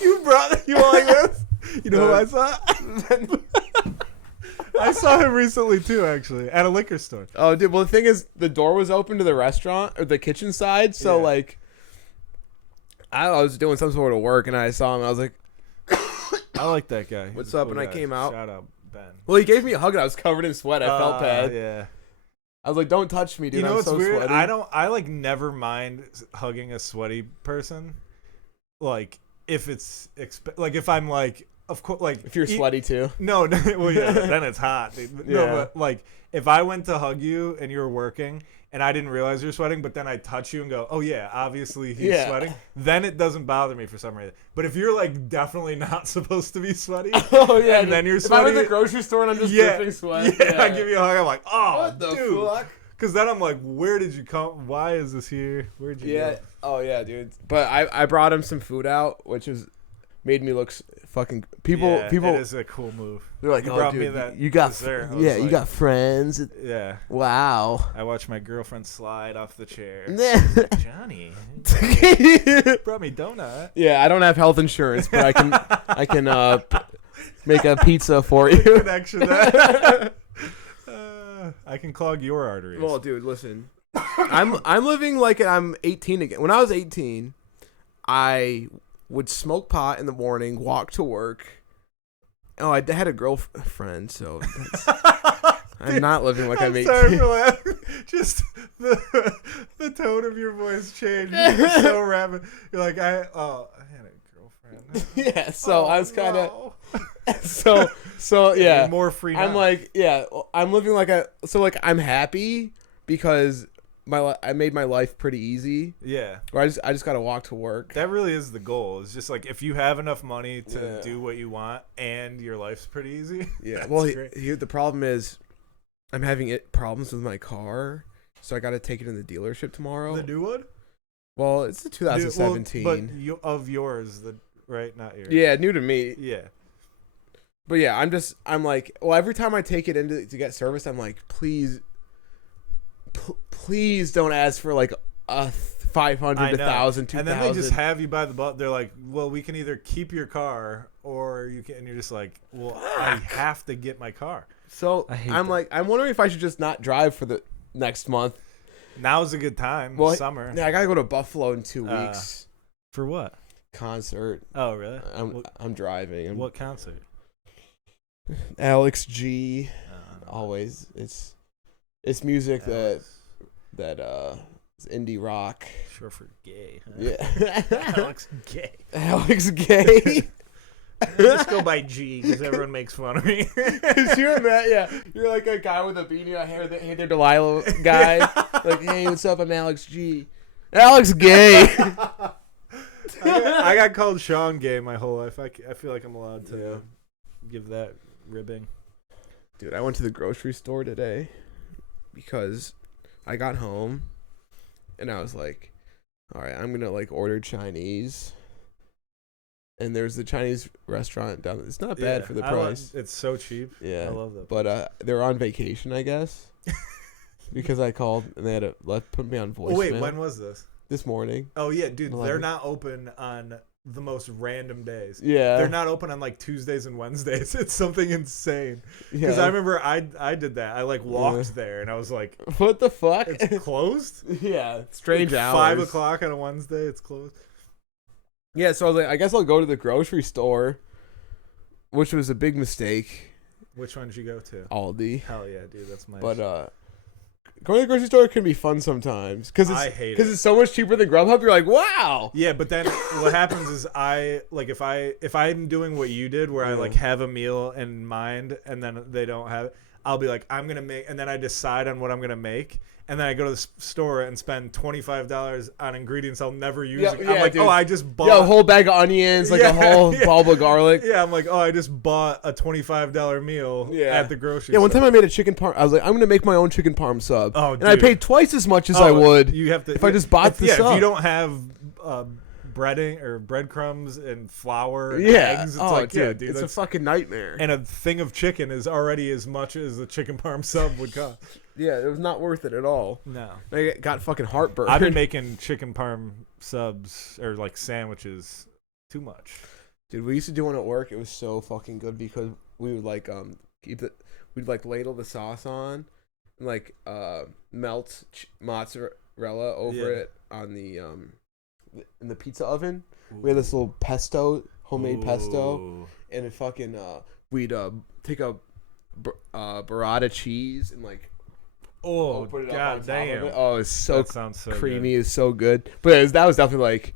You all like this? You know who I saw? I saw him recently too, actually, at a liquor store. Oh dude, well the thing is, the door was open to the restaurant or the kitchen side, so like. I was doing some sort of work and I saw him. And I was like, I like that guy. What's up? And I came out. Shout out, Ben. Well, he gave me a hug and I was covered in sweat. I felt bad. Yeah. I was like, don't touch me, dude. You know I'm what's so weird? sweaty. I like never mind hugging a sweaty person. Like, if it's, like, if I'm like, of course, like. If you're sweaty too. No, well, yeah, then it's hot. Dude. No, Yeah. but like, if I went to hug you and you were working and I didn't realize you're sweating, but then I touch you and go, oh yeah, obviously he's sweating, then it doesn't bother me for some reason. But if you're like definitely not supposed to be sweaty, oh yeah, and then you're if sweaty, I'm at the grocery store and I'm just dripping sweat, yeah, I give you a hug, I'm like, oh, what the dude. fuck? Because then I'm like, where did you come? Why is this here? Where'd you go? Oh yeah, dude. But I brought him some food out, which made me look fucking people. Yeah, people. It is a cool move. They're like, You oh brought dude, me that you got dessert. I was you like, got friends. Yeah. Wow. I watched my girlfriend slide off the chair. Yeah. Like, Johnny, brought me donut. Yeah, I don't have health insurance, but I can make a pizza for you. Connection there. I can clog your arteries. Well, dude, listen. I'm living like I'm 18 again. When I was 18, I would smoke pot in the morning, walk to work. Oh, I had a girlfriend, so I'm not living like I'm 18. Sorry for laughing. Just the tone of your voice changed. You're so rapid. You're like, I had a girlfriend. Yeah, so I was kind of so yeah, You're more free now. I'm like, yeah, I'm living like I'm happy because I made my life pretty easy. Yeah. Or I just got to walk to work. That really is the goal. It's just like if you have enough money to do what you want and your life's pretty easy. Yeah. Well, here the problem is I'm having problems with my car, so I got to take it in the dealership tomorrow. The new one? Well, it's the 2017. But of yours, right? Not yours. Yeah, new to me. Yeah. But yeah, I'm like, well, every time I take it to get serviced, I'm like, please don't ask for like a 500 to 1,000, 2,000. And then they just have you by the butt. They're like, well, we can either keep your car or you can. And you're just like, well, I have to get my car. So I'm wondering if I should just not drive for the next month. Now's a good time. Well, summer. Yeah, I gotta go to Buffalo in 2 weeks. For what? Concert. Oh, really? I'm driving. What concert? Alex G. Always. It's music Alex. that is indie rock. Short for gay. Huh? Yeah. Alex Gay. Alex Gay. Just go by G because everyone makes fun of me. Cause you're you're like a guy with a beanie on hair, hey there Delilah guy. Like, hey, what's up? I'm Alex G. Alex Gay. I got called Sean Gay my whole life. I feel like I'm allowed to give that ribbing. Dude, I went to the grocery store today because I got home and I was like, all right, I'm gonna like order Chinese. And there's the Chinese restaurant down there. It's not bad for the price. It's so cheap. Yeah. I love that. But they're on vacation, I guess. Because I called and they had to put me on voicemail. Oh, wait, when was this? This morning. Oh, yeah, dude. 11. They're not open on the most random days. Yeah. They're not open on like Tuesdays and Wednesdays. It's something insane. Because Yeah. I remember I did that. I like walked there and I was like, what the fuck? it's closed? Yeah. Strange like hours. 5 o'clock on a Wednesday, it's closed. Yeah, so I was like, I guess I'll go to the grocery store, which was a big mistake. Which one did you go to? Aldi. Hell yeah, dude. That's my But going to the grocery store can be fun sometimes because I hate it. because it's so much cheaper than Grubhub. You're like, wow. Yeah, but then what happens is if I'm doing what you did, where I like have a meal in mind and then they don't have it, I'll be like, I'm gonna make, and then I decide on what I'm gonna make, and then I go to the store and spend $25 on ingredients I'll never use. Yeah, I'm like, dude. oh, I just bought a whole bag of onions, like a whole bulb of garlic. Yeah, I'm like, oh, I just bought a $25 meal at the grocery store. Yeah, one time I made a chicken parm. I was like, I'm gonna make my own chicken parm sub. Oh, and I paid twice as much as I would if I just bought the sub. If you don't have breading or breadcrumbs and flour and eggs, it's dude, it's a fucking nightmare. And a thing of chicken is already as much as a chicken parm sub would cost. Yeah, it was not worth it at all. No. I got fucking heartburn. I've been making chicken parm subs or like sandwiches too much. Dude, we used to do one at work. It was so fucking good because we would like we'd like ladle the sauce on and like melt mozzarella over it on the in the pizza oven. Ooh. We had this little homemade pesto, and it fucking we'd take a burrata cheese and like put it up on top of it. Oh, it's so creamy. It's so good. But that was definitely like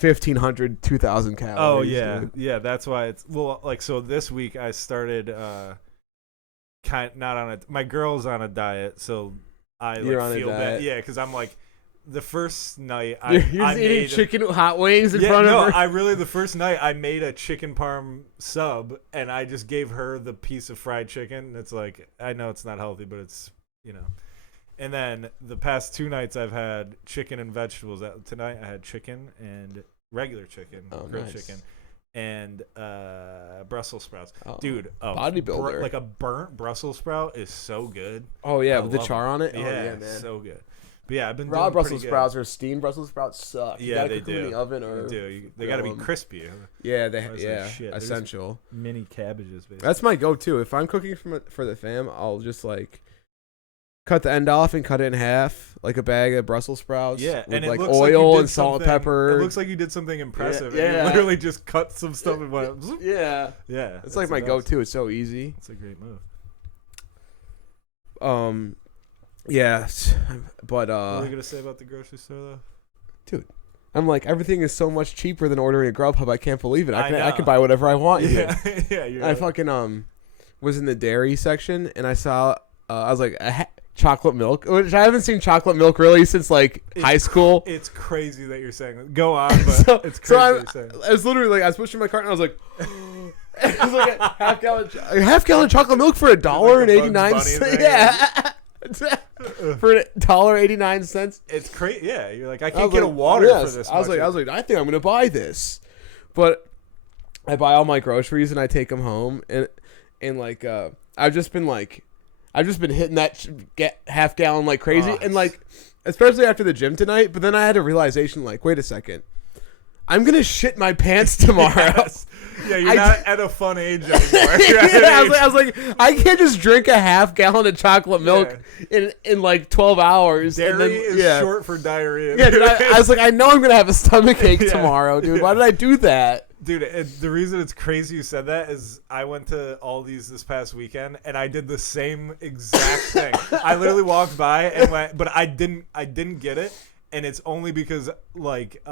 1,500, 2,000 calories. Oh yeah, dude. Yeah. That's why it's like so. This week I started not on a. My girl's on a diet, so I feel bad. Yeah, because I'm like. The first night I eating chicken hot wings in front of her. The first night I made a chicken parm sub and I just gave her the piece of fried chicken. And it's like, I know it's not healthy, but it's, And then the past 2 nights I've had chicken and vegetables. Tonight I had chicken and regular chicken, grilled chicken, and Brussels sprouts. Dude, bodybuilder. Like a burnt Brussels sprout is so good. Oh yeah, with the char on it. Yeah, man, so good. But yeah, I've been raw doing Brussels sprouts or steamed Brussels sprouts suck. Yeah, they do. Them in the oven or they got to be crispy. Yeah, essential. Mini cabbages, basically. That's my go-to. If I'm cooking for the fam, I'll just like cut the end off and cut it in half, like a bag of Brussels sprouts. Yeah, with and like oil and salt and pepper. It looks like you did something impressive. Yeah, and you literally just cut some stuff and went. Yeah. It's like my go-to. It's so easy. It's a great move. Yes, but what are you gonna say about the grocery store though? Dude, I'm like, everything is so much cheaper than ordering a Grubhub. I can't believe it. I can buy whatever I want. Yeah, I fucking was in the dairy section and I saw I was like chocolate milk, which I haven't seen chocolate milk really since like high school. It's crazy that you're saying that. Go on, but it's crazy that you're saying. I was literally like, I was pushing my cart and I was like. It was like a half gallon chocolate milk for $1.89. Yeah. For $1.89. It's crazy. Yeah, you're like, I can't get a water for this. I was like, I think I'm gonna buy this, but I buy all my groceries and I take them home and like I've just been hitting that half gallon like crazy and like especially after the gym tonight. But then I had a realization like, wait a second. I'm going to shit my pants tomorrow. Yes. Yeah, you're not at a fun age anymore. I was like, I can't just drink a half gallon of chocolate milk in like 12 hours. Dairy is short for diarrhea. Yeah, dude, I was like, I know I'm going to have a stomach ache tomorrow, dude. Why did I do that? Dude, the reason it's crazy you said that is I went to Aldi's this past weekend and I did the same exact thing. I literally walked by and went, but I didn't get it, and it's only because like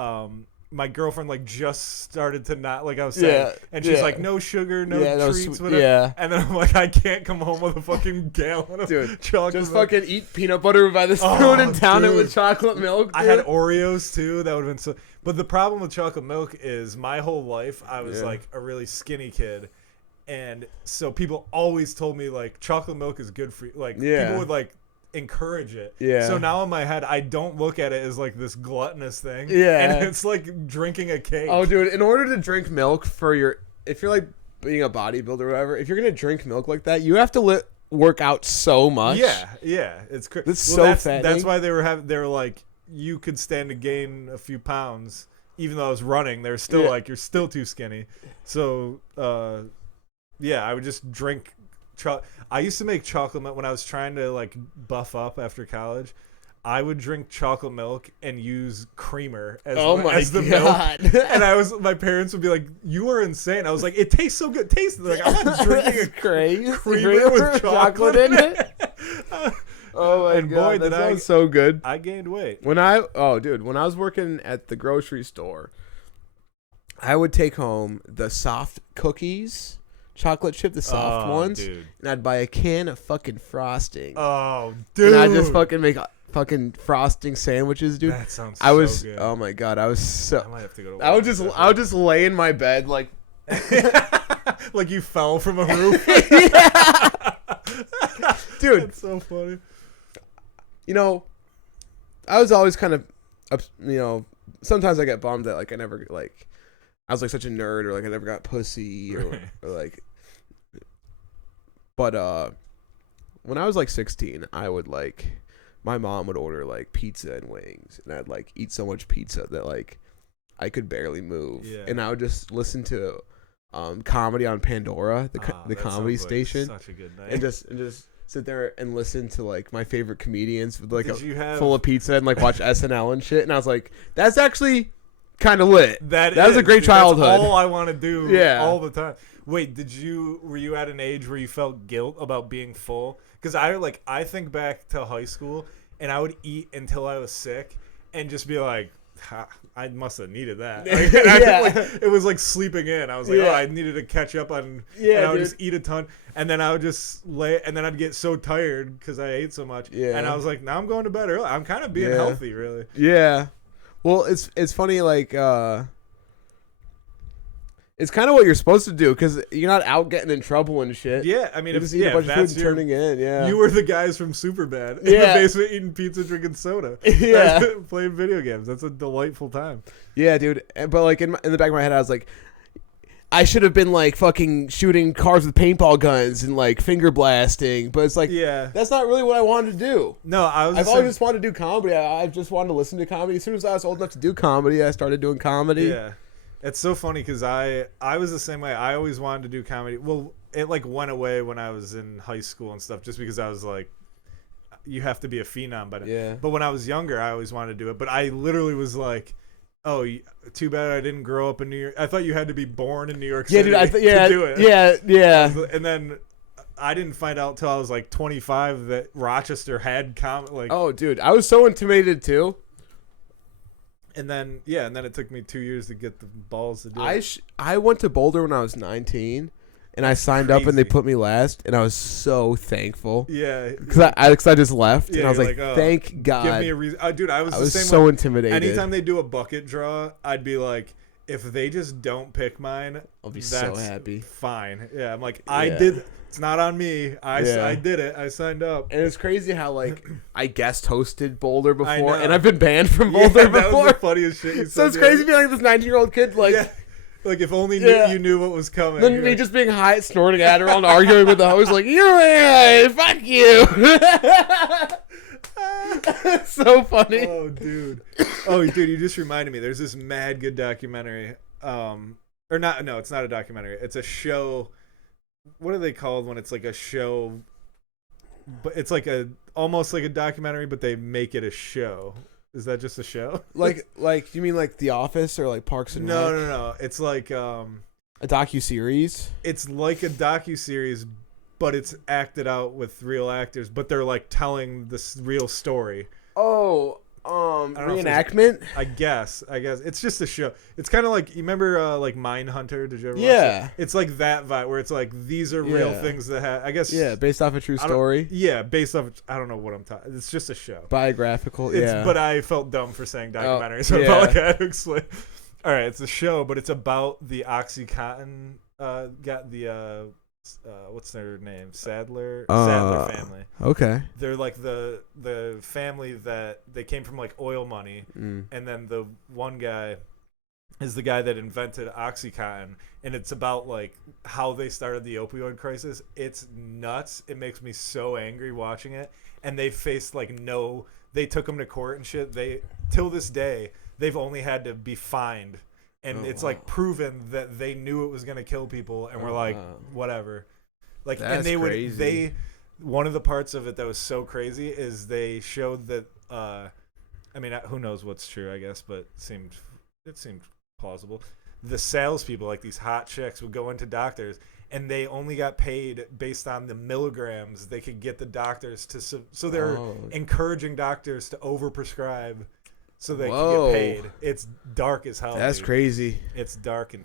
my girlfriend like just started to not like I was saying, and she's like, no sugar, no treats, whatever. And then I'm like, I can't come home with a fucking gallon of chocolate. Just milk. Fucking eat peanut butter by the spoon and down it with chocolate milk. Dude. I had Oreos too. That would have been so. But the problem with chocolate milk is my whole life I was like a really skinny kid, and so people always told me like chocolate milk is good for you. Like people would like encourage it. Yeah. So now in my head, I don't look at it as like this gluttonous thing. Yeah. And it's like drinking a cake. Oh, dude! In order to drink milk if you're like being a bodybuilder or whatever, if you're gonna drink milk like that, you have to work out so much. Yeah. It's crazy. That's fattening. That's why they were like, you could stand to gain a few pounds, even though I was running. They're still like, you're still too skinny. So, I would just drink. I used to make chocolate milk when I was trying to like buff up after college. I would drink chocolate milk and use creamer as the milk. And my parents would be like, "You are insane." I was like, "It tastes so good." Like I'm not drinking a creamer with chocolate in it. Oh my god, that sounds so good. I gained weight. When I was working at the grocery store, I would take home the soft cookies. chocolate chip, the soft ones, dude. and I'd buy a can of fucking frosting. Oh, dude. And I'd just fucking make fucking frosting sandwiches, dude. That sounds I was so good. oh my god, I was so I might have to go to I would just lay in my bed like like you fell from a roof. yeah. Dude, that's so funny. You know, I was always kind of sometimes I get bummed that like I never like I was like such a nerd or like I never got pussy or like but when I was like 16, I would like my mom would order like pizza and wings and I'd like eat so much pizza that like I could barely move. Yeah. And I would just listen to comedy on Pandora, the comedy station. Such a good night. And just sit there and listen to like my favorite comedians with like full of pizza and like watch SNL and shit. And I was like, that's actually kind of lit. That was a great childhood. That's all I want to do Yeah. all the time. Wait, were you at an age where you felt guilt about being full? Because I think back to high school and I would eat until I was sick and just be like, I must have needed that. Like, it was like sleeping in. I was like, I needed to catch up on. Yeah, and I would just eat a ton, and then I would just lay, and then I'd get so tired because I ate so much. Yeah. And I was like, now I'm going to bed early. I'm kind of being healthy, really. Yeah. Well, it's funny, like it's kind of what you're supposed to do because you're not out getting in trouble and shit. Yeah, I mean, you just eat a bunch of food and turning in. Yeah, you were the guys from Superbad in the basement eating pizza, drinking soda. Yeah, playing video games. That's a delightful time. Yeah, dude. But like in the back of my head, I was like, I should have been like fucking shooting cars with paintball guns and like finger blasting. But it's like, that's not really what I wanted to do. No, I've always just wanted to do comedy. I just wanted to listen to comedy. As soon as I was old enough to do comedy, I started doing comedy. Yeah. It's so funny because I was the same way. I always wanted to do comedy. Well, it like went away when I was in high school and stuff just because I was like, you have to be a phenom by now. Yeah. But when I was younger, I always wanted to do it. But I literally was like, oh, too bad I didn't grow up in New York. I thought you had to be born in New York City to do it. Yeah. And then I didn't find out till I was like 25 that Rochester had like. Oh, dude, I was so intimidated too. And then it took me 2 years to get the balls to do it. I went to Boulder when I was 19, and I signed up and they put me last, and I was so thankful. Yeah, because I just left, and I was like, thank God. Give me a reason, dude. I was the same so way. Intimidated. Anytime they do a bucket draw, I'd be like, if they just don't pick mine, I'll be so happy. Fine. Yeah, I'm like, I did. It's not on me. I did it. I signed up. And it's crazy how like I guest hosted Boulder before, and I've been banned from Boulder before. That was the funniest shit you said. So it's crazy being like this 19-year-old kid, like. Yeah. Like if only you knew what was coming. Then me just being high, snorting Adderall, and arguing with the host, like, fuck you. So funny. Oh, dude. You just reminded me. There's this mad good documentary. Or not? No, it's not a documentary. It's a show. What are they called when it's like a show? But it's like almost like a documentary, but they make it a show. Is that just a show? Like you mean like The Office or like Parks and Rec? No. It's like a docuseries. It's like a docuseries, but it's acted out with real actors, but they're like telling this real story. Oh, reenactment. I guess it's just a show. It's kind of like, you remember like Mindhunter? Did you ever watch it? It's like that vibe where it's like these are real things that have, I guess. Yeah, based off a true story. Based off. I don't know what I'm talking. It's just a show. Biographical. But I felt dumb for saying documentary, so I felt like I had to explain. All right, it's a show, but it's about the OxyContin. Got the what's their name? Sadler family. Okay. They're like the family that they came from like oil money, and then the one guy is the guy that invented OxyContin, and it's about like how they started the opioid crisis. It's nuts. It makes me so angry watching it. And they faced they took them to court and shit. Till this day, they've only had to be fined. And it's like proven that they knew it was going to kill people and were like, whatever. Like, that's and crazy. One of the parts of it that was so crazy is they showed that, I mean, who knows what's true, I guess, but it seemed plausible. The salespeople, like these hot chicks, would go into doctors and they only got paid based on the milligrams they could get the doctors to. So they're encouraging doctors to overprescribe so they can get paid. It's dark as hell. That's dude. crazy. It's dark and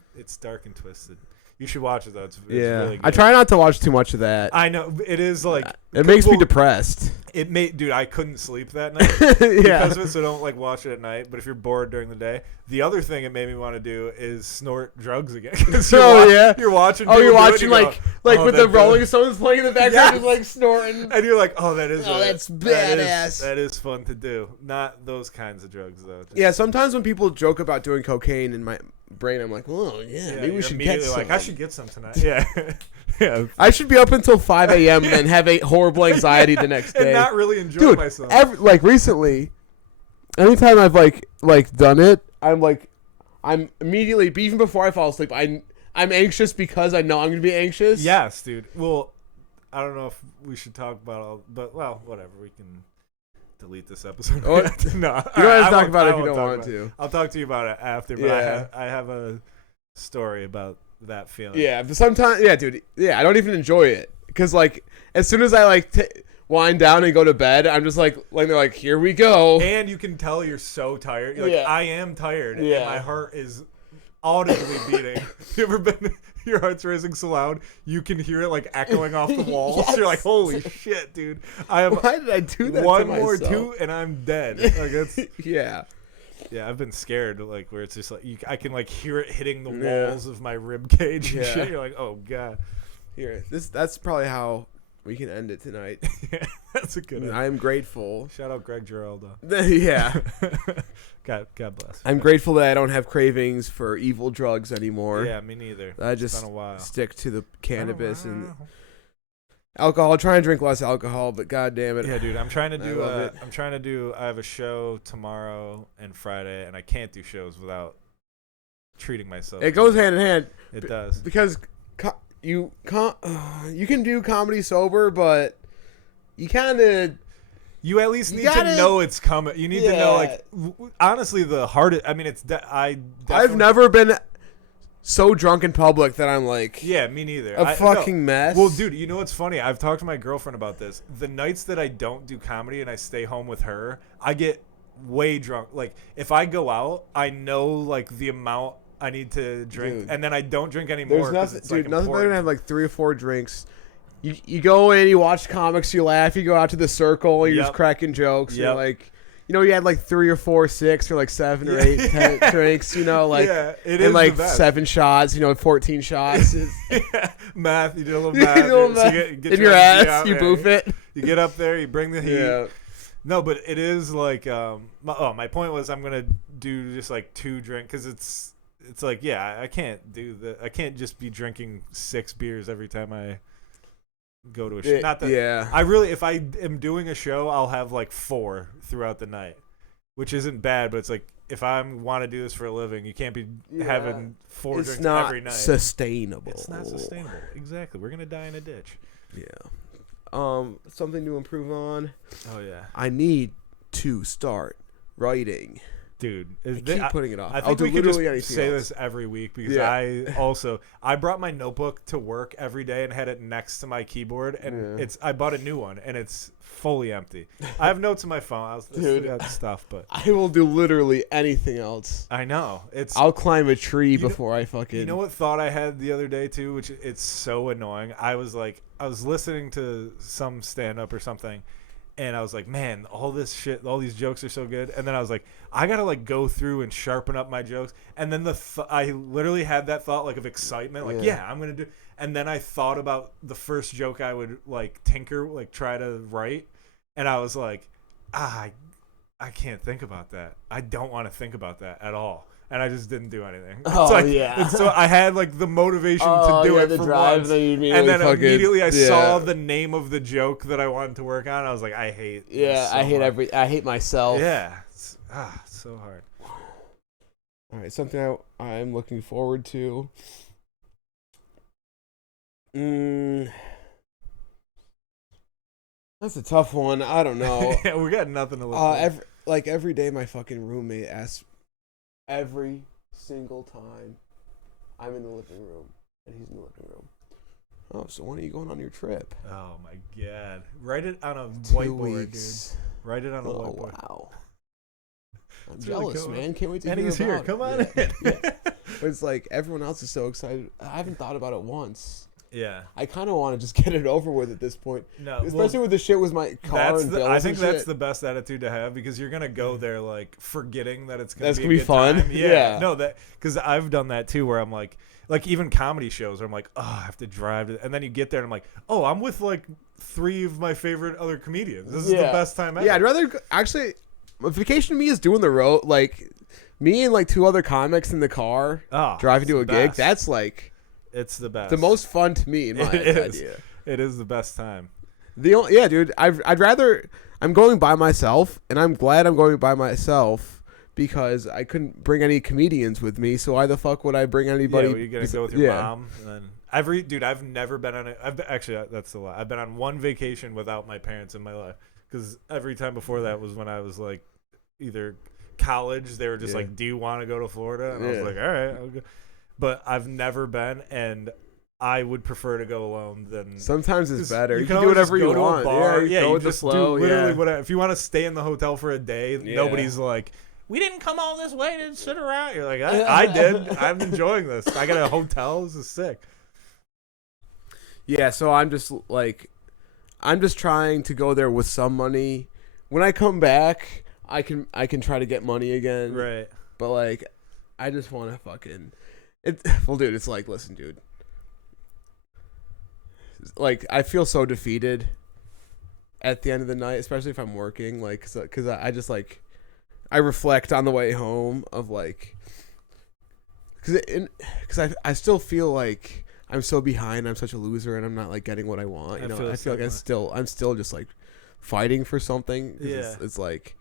twisted. You should watch it though. It's Yeah, really good. I try not to watch too much of that. I know it is like It makes me depressed. It made, dude, I couldn't sleep that night Yeah. because of it. So don't like watch it at night. But if you're bored during the day, the other thing it made me want to do is snort drugs again. Yeah, you're watching. Oh, you're people do it, watching and you like go, with oh, the that Rolling does- Stones playing in the background, Yes. just like snorting. and you're like, oh, that is. Oh, it. that's badass. That is fun to do. Not those kinds of drugs though. Just, Yeah, sometimes when people joke about doing cocaine in my brain, I'm like, oh yeah, maybe we you're should get immediately some. like, I should get some tonight. Yeah, yeah. I should be up until 5 a.m. and then have a horrible anxiety the next day. And not really enjoy Dude, myself. like recently, anytime I've like done it, I'm immediately, even before I fall asleep, I'm anxious because I know I'm gonna be anxious. Yes, dude. Well, I don't know if we should talk about all, but well, whatever. We can delete this episode. Oh, no, you don't have to I talk won't- about I it if you won't don't talk want about it. to. I'll talk to you about it after. But Yeah. I have a story about that feeling. Yeah, but sometimes, yeah, dude, yeah, I don't even enjoy it because like as soon as I like wind down and go to bed, I'm just like they're like, here we go. And you can tell you're so tired. You're like, Yeah. I am tired. Yeah. And my heart is audibly beating. You ever been? Your heart's racing so loud you can hear it like echoing off the walls. Yes. You're like, holy shit, dude! I have Why did I do that? one to more myself? toot and I'm dead. Like it's. Yeah. Yeah, I've been scared, like where it's just like I can like hear it hitting the Yeah. walls of my rib cage and Yeah. shit. You're like, oh god, Here, that's probably how we can end it tonight. yeah, that's a good one. I am grateful. Shout out Greg Giraldo. Yeah, God bless. I'm grateful that I don't have cravings for evil drugs anymore. Yeah, me neither. I It's just been a while. stick to the cannabis Been a and while. alcohol. Try and drink less alcohol, but god damn it. Yeah, dude, I'm trying to I do. love it. I'm trying to do. I have a show tomorrow and Friday, and I can't do shows without treating myself. It goes hand in hand It does. because you can do comedy sober, but you kind of You at least You need to gotta- know it's coming. You need to know, Yeah. like, honestly, the hardest. I mean, it's. I've definitely- never been so drunk in public that I'm like Yeah, me neither. a fucking mess. Well, dude, you know what's funny? I've talked to my girlfriend about this. The nights that I don't do comedy and I stay home with her, I get way drunk. Like, if I go out, I know, like, the amount I need to drink, Dude. and then I don't drink anymore. There's 'cause nothing, it's, dude. like, Nothing better than important. have like 3 or 4 drinks. You go in, you watch comics, you laugh, you go out to the circle, you're Yep. just cracking jokes. You're Yep. like, you had like 3 or 4, 6, or like 7 or 8, 10 drinks. Like yeah, it and is like the best. 7 shots. 14 shots. Yeah, math. You did a little You math. do a little dude. So math you get in your your energy ass, out, you yeah. boof it. You get up there, you bring the heat. Yeah. No, but it is like my point was I'm gonna do just like 2 drink because it's like I can't do that. I can't just be drinking 6 beers every time I go to a show. Not that Yeah. I really, if I am doing a show, I'll have like 4 throughout the night, which isn't bad. But it's like if I want to do this for a living, you can't be having 4 It's drinks not every night. sustainable. It's not sustainable. Exactly. We're gonna die in a ditch. Yeah. Something to improve on. Oh yeah, I need to start writing. dude. I keep putting it off. I think I'll do we could literally just anything say else. this every week because Yeah. I brought my notebook to work every day and had it next to my keyboard, and Yeah. I bought a new one and it's fully empty. I have notes on my phone. I still Dude. got stuff, but I will do literally anything else. I know it's. I'll climb a tree You know- before I fucking. You know what thought I had the other day too, which it's so annoying. I was listening to some stand up or something, and I was like, man, all this shit, all these jokes are so good. And then I was like, I gotta like go through and sharpen up my jokes. And then I literally had that thought like of excitement, like Yeah. I'm gonna do. And then I thought about the first joke I would like tinker, like try to write, and I was like, I can't think about that. I don't want to think about that at all. And I just didn't do anything. Oh, It's like, yeah. and so I had like the motivation Oh, to do yeah, it the for drive, once. then you And then fucking- immediately I saw yeah. the name of the joke that I wanted to work on. I was like, I hate. this Yeah, so I hate much. I hate myself. Yeah, it's so hard. All right, something I'm looking forward to. That's a tough one. I don't know. Yeah, we got nothing to look for. Every day, my fucking roommate asks every single time I'm in the living room and he's in the living room. Oh, so when are you going on your trip? Oh my god! Write it on a 2 whiteboard, weeks. dude. Write it on a Oh whiteboard. wow. I'm It's really jealous, cool. man. Can't wait to And hear he's here. about Come on it. in. Yeah. But it's like everyone else is so excited. I haven't thought about it once. Yeah. I kind of want to just get it over with at this point. No, Especially with the shit with my car and bills I think and that's shit. the best attitude to have because you're gonna go there like forgetting that it's gonna That's be gonna be a good fun. time. Yeah. No, that because I've done that too, where I'm like even comedy shows where I'm like, oh, I have to drive, and then you get there and I'm like, oh, I'm with like 3 of my favorite other comedians. This is the best time ever. Yeah, I'd rather actually. Vacation to me is doing the road, like me and like 2 other comics in the car driving to a gig. Best. That's like. It's the best. The most fun to me, in my idea. It is the best time. Yeah, dude. I'd rather. I'm going by myself, and I'm glad I'm going by myself because I couldn't bring any comedians with me. So why the fuck would I bring anybody? Yeah, well, you're gonna go with your mom. And then I've never been on actually, that's a lie. I've been on 1 vacation without my parents in my life because every time before that was when I was like either college. They were just like, "Do you want to go to Florida?" And I was like, "All right, I'll go." But I've never been, and I would prefer to go alone than. Sometimes it's better. You can do whatever you want. Go to a bar. You just flow, do literally whatever. If you want to stay in the hotel for a day, Yeah. nobody's like, we didn't come all this way to sit around. You're like, I did. I'm enjoying this. I got a hotel. This is sick. Yeah, so I'm just trying to go there with some money. When I come back, I can try to get money again. Right. But like, I just want to fucking. Well, dude, it's like, listen, dude. Like, I feel so defeated at the end of the night, especially if I'm working. Like, because I just like, I reflect on the way home of like, because I still feel like I'm so behind. I'm such a loser, and I'm not like getting what I want. You know, I feel like I'm still just like fighting for something. Yeah, it's like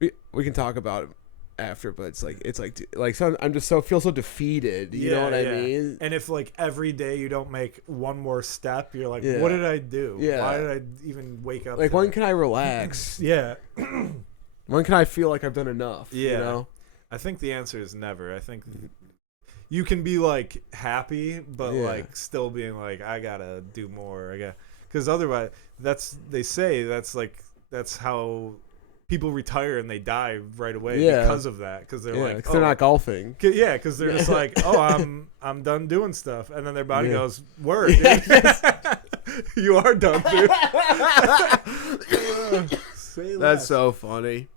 we can talk about it after, but it's like so I'm just feel so defeated. You know what I mean? And if like every day you don't make one more step, you're like, what did I do? Yeah. Why did I even wake up? Like, when can I relax? Yeah. When can I feel like I've done enough? Yeah. You know? I think the answer is never. I think you can be like happy, but like still being like, I gotta do more. Because otherwise, that's how people retire and they die right away because of that. Because they're like, they're not golfing. Yeah, because they're just like, I'm done doing stuff, and then their body goes, word, dude. You are done, dude. That's so funny.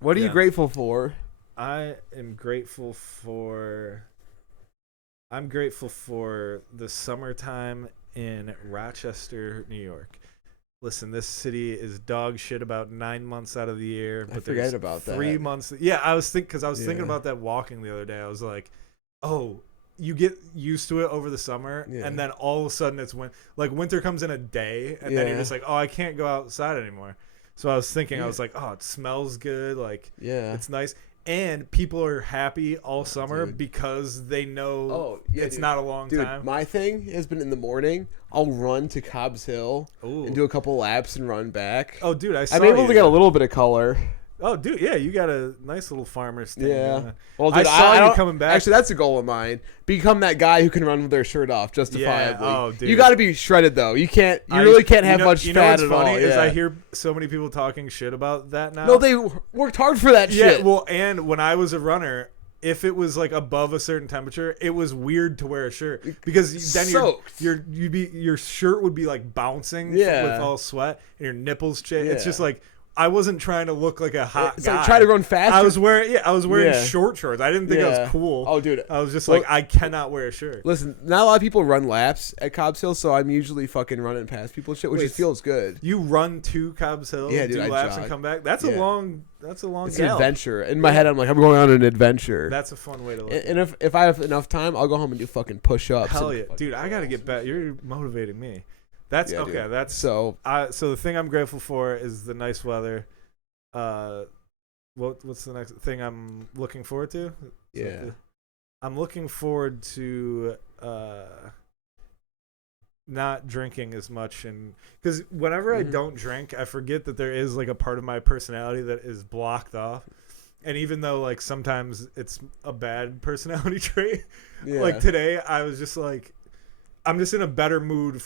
What are you grateful for? I'm grateful for the summertime in Rochester, New York. Listen, this city is dog shit about 9 months out of the year. But I forget about that. 3 months. Yeah, I was thinking about that walking the other day. I was like, oh, you get used to it over the summer, and then all of a sudden it's winter comes in a day, and then you're just like, oh, I can't go outside anymore. So I was thinking, I was like, oh, it smells good. Like, it's nice. And people are happy all summer because they know it's not a long time. My thing has been in the morning, I'll run to Cobb's Hill and do a couple laps and run back. Oh, dude, I'm able to get a little bit of color. Oh, dude, yeah, you got a nice little farmer stand. Yeah. Well, dude, I saw you coming back. Actually, that's a goal of mine. Become that guy who can run with their shirt off justifiably. Yeah. Oh, dude. You got to be shredded, though. You really can't have much fat at all. What's funny is I hear so many people talking shit about that now. No, they worked hard for that shit. Yeah, well, and when I was a runner, if it was like above a certain temperature, it was weird to wear a shirt because then your shirt would be like bouncing with all sweat and your nipples change. It's just like, I wasn't trying to look like a hot guy. Like try to run faster. I was wearing short shorts. I didn't think it was cool. Oh, dude. I was just like, I cannot wear a shirt. Listen, not a lot of people run laps at Cobb's Hill, so I'm usually fucking running past people and shit, which just feels good. You run to Cobb's Hill, dude, do laps and come back? That's a long It's an adventure. In my head, I'm like, I'm going on an adventure. That's a fun way to look. And if I have enough time, I'll go home and do fucking push-ups. Hell yeah. Dude, I got to get back. You're motivating me. That's okay. Dude. That's so the thing I'm grateful for is the nice weather. What's the next thing I'm looking forward to? I'm looking forward to not drinking as much, and because whenever I don't drink, I forget that there is like a part of my personality that is blocked off. And even though like sometimes it's a bad personality trait, like today I was just like, I'm just in a better mood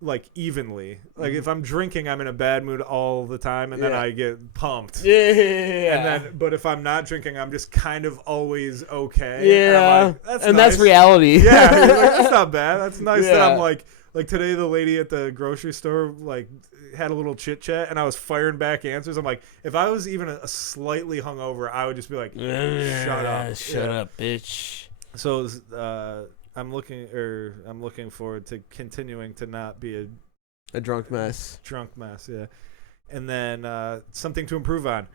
like evenly. Like if I'm drinking, I'm in a bad mood all the time, and then I get pumped. Yeah. And then, but if I'm not drinking, I'm just kind of always okay. Yeah. And that's and nice. that's reality. Yeah, you're like, that's not bad. That's nice that Yeah. I'm like today the lady at the grocery store like had a little chit chat and I was firing back answers. I'm like, if I was even a slightly hungover, I would just be like, shut up. Shut up, bitch. So I'm looking forward to continuing to not be A drunk mess. drunk mess, yeah. And then something to improve on.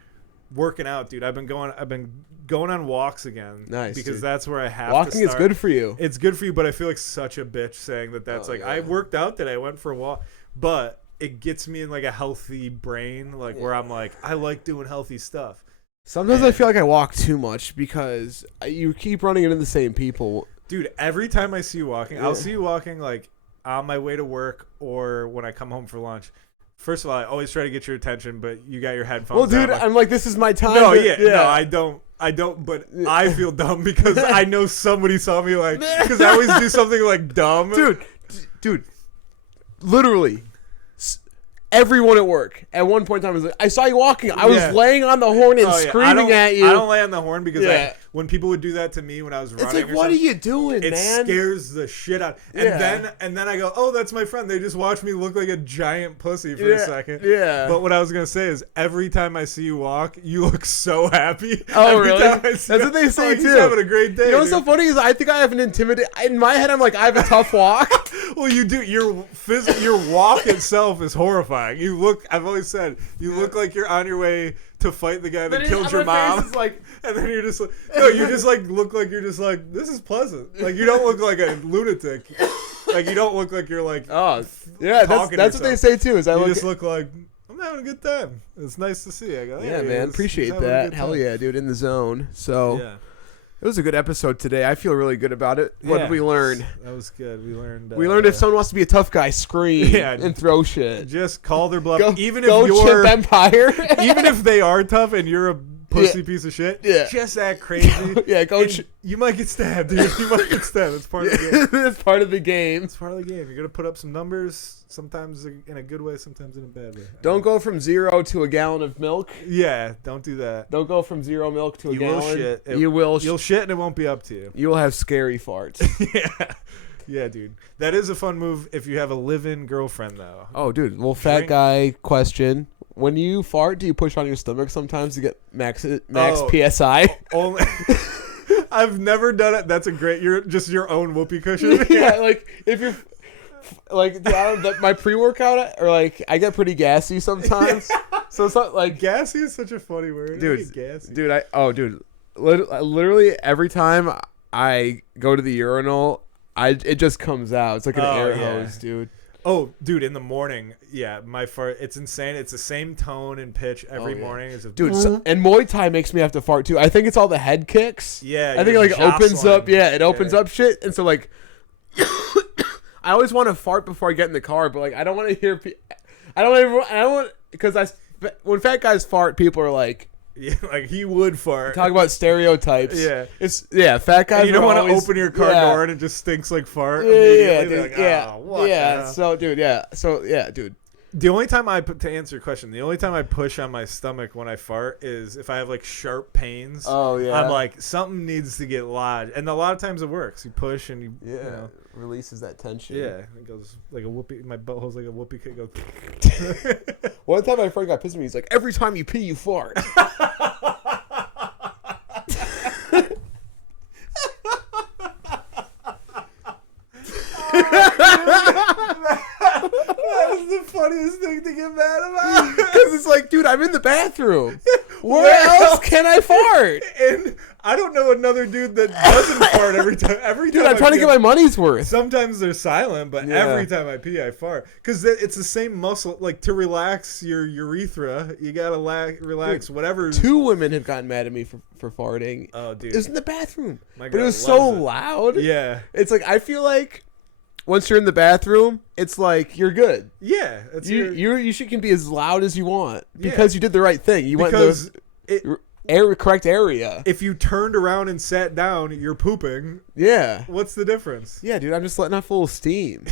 Working out, dude. I've been going on walks again. Nice, because dude. that's where I have Walking to start. is good for you. It's good for you, but I feel like such a bitch saying that. That's I worked out today. I went for a walk, but it gets me in like a healthy brain, like where I'm like, I like doing healthy stuff. Sometimes I feel like I walk too much because you keep running into the same people. Dude, every time I see you walking, I'll see you walking like on my way to work or when I come home for lunch. First of all, I always try to get your attention, but you got your headphones. Well, dude, on. I'm like, this is my time. No, no, I don't. But I feel dumb because I know somebody saw me like, because I always do something like dumb. Dude, literally, everyone at work at one point in time was like, I saw you walking. I was laying on the horn and screaming at you. I don't lay on the horn because when people would do that to me when I was running, it's like, what are you doing, man? It scares the shit out. And then I go, oh, that's my friend. They just watched me look like a giant pussy for a second. Yeah. But what I was gonna say is, every time I see you walk, you look so happy. Oh, every really? That's what they say he's too. Having a great day. You know what's so funny is I think I have an in my head. I'm like, I have a tough walk. Well, you do. Your walk itself is horrifying. You look. I've always said you look like you're on your way to fight the guy that killed your mom. And then you're just like, no, you just like look like you're just like, this is pleasant. Like you don't look like a lunatic. Like you don't look like you're like, oh yeah, that's what they say too. Is you just look like, I'm having a good time. It's nice to see. I go, yeah, man, appreciate that. Hell yeah, dude, in the zone. So it was a good episode today. I feel really good about it. What did we learn? That was good. We learned if someone wants to be a tough guy, scream and throw shit. Just call their bluff. Even if you're Empire. Even if they are tough and you're a pussy piece of shit, just act crazy. You might get stabbed, dude. You might get stabbed. It's part of the game. It's part of the game. It's part of the game. You're gonna put up some numbers, sometimes in a good way, sometimes in a bad way. Don't go from 0 to a gallon of milk. Yeah, don't do that. Don't go from 0 milk to a gallon. You will shit. You'll shit and it won't be up to you. You will have scary farts. Yeah, dude. That is a fun move if you have a live-in girlfriend, though. Oh, dude. Well, fat guy question. When you fart, do you push on your stomach sometimes to get max PSI? Only I've never done it. That's a great. You're just your own whoopee cushion. Yeah, like if you're like my pre-workout or like I get pretty gassy sometimes. So it's not like gassy is such a funny word, dude. Gassy. Dude, literally every time I go to the urinal, it just comes out. It's like an air hose, dude. Oh, dude, in the morning, my fart, it's insane. It's the same tone and pitch every morning. Dude, and Muay Thai makes me have to fart too. I think it's all the head kicks. Yeah. I think it like opens up. Yeah, it opens up shit. And so like, I always want to fart before I get in the car, but like I don't want to hear. I don't want because when fat guys fart, people are like. Yeah, like he would fart. Talk about stereotypes. Yeah, fat guys. And you don't want to open your car door and it just stinks like fart. Yeah, dude, like, So, dude. The only time to answer your question, the only time I push on my stomach when I fart is if I have like sharp pains. Oh yeah. I'm like something needs to get lodged, and a lot of times it works. You push and you know, releases that tension. Yeah, it goes like a whoopee. My butthole's like a whoopee kick. Goes. One time my friend got pissed at me. He's like, every time you pee, you fart. That is the funniest thing to get mad about. Because it's like, dude, I'm in the bathroom. Where else can I fart? And I don't know another dude that doesn't fart every time. Dude, I'm trying to get my money's worth. Sometimes they're silent, but every time I pee, I fart. Because it's the same muscle. Like, to relax your urethra, you got to relax whatever. 2 women have gotten mad at me for farting. Oh, dude. It was in the bathroom. But it was so loud. Yeah. It's like, I feel like once you're in the bathroom, it's like you're good. Yeah. You can be as loud as you want because you did the right thing. You went in the correct area. If you turned around and sat down, you're pooping. Yeah. What's the difference? Yeah, dude, I'm just letting off a little steam.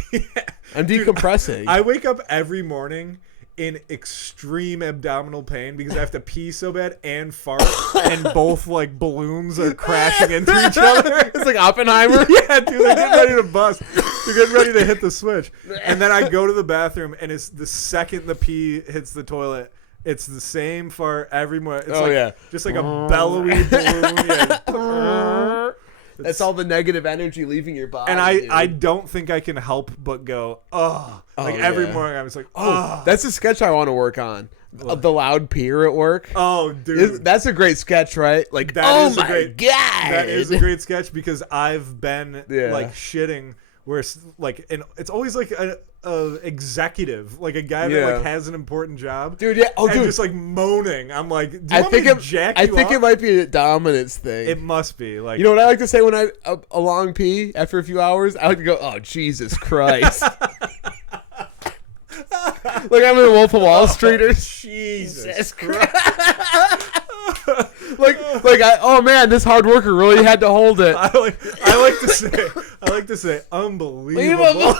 I'm decompressing. I wake up every morning in extreme abdominal pain because I have to pee so bad and fart, and both like balloons are crashing into each other. It's like Oppenheimer. Yeah, dude, they're getting ready to bust. They're getting ready to hit the switch. And then I go to the bathroom, and it's the second the pee hits the toilet, it's the same fart every morning. It's just like a bellowy balloon. Yeah. That's all the negative energy leaving your body. And I don't think I can help but go, every morning I was like, That's a sketch I want to work on. The loud peer at work. Oh, dude. That's a great sketch, right? Like, God. That is a great sketch because I've been like shitting where it's like, and it's always like a executive, like a guy that like has an important job, dude. Yeah, and just like moaning. I'm like, I think it might be a dominance thing. It must be like, you know what I like to say when I a long pee after a few hours, I like to go, oh Jesus Christ. Like I'm in the Wolf of Wall Street or Jesus Christ. Oh man, this hard worker really had to hold it. I like to say unbelievable.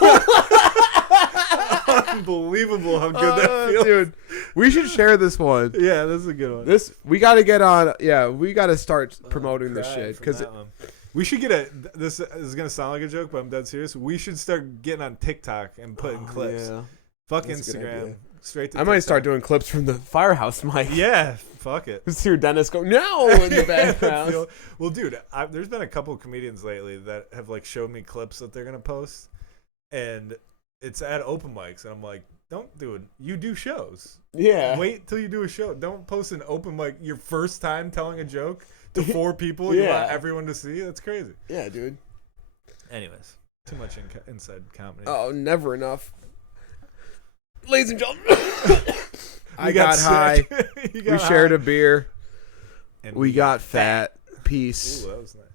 Unbelievable how good that feels. Dude, we should share this one. Yeah, this is a good one. We got to get on. Yeah, we got to start promoting this shit because we should get this is gonna sound like a joke, but I'm dead serious. We should start getting on TikTok and putting clips. Yeah. Fuck Instagram. Straight to TikTok. might start doing clips from the firehouse mic. Yeah, fuck it. Just hear Dennis go, no, in the background. Well, dude, there's been a couple of comedians lately that have like showed me clips that they're gonna post, and it's at open mics, and I'm like, don't do it. You do shows. Yeah. Wait till you do a show. Don't post an open mic your first time telling a joke to 4 people. You want everyone to see. That's crazy. Yeah, dude. Anyways, too much inside comedy. Oh, never enough. Ladies and gentlemen, I got sick. high. We shared a beer. And we got fat. Peace. Ooh, that was nice.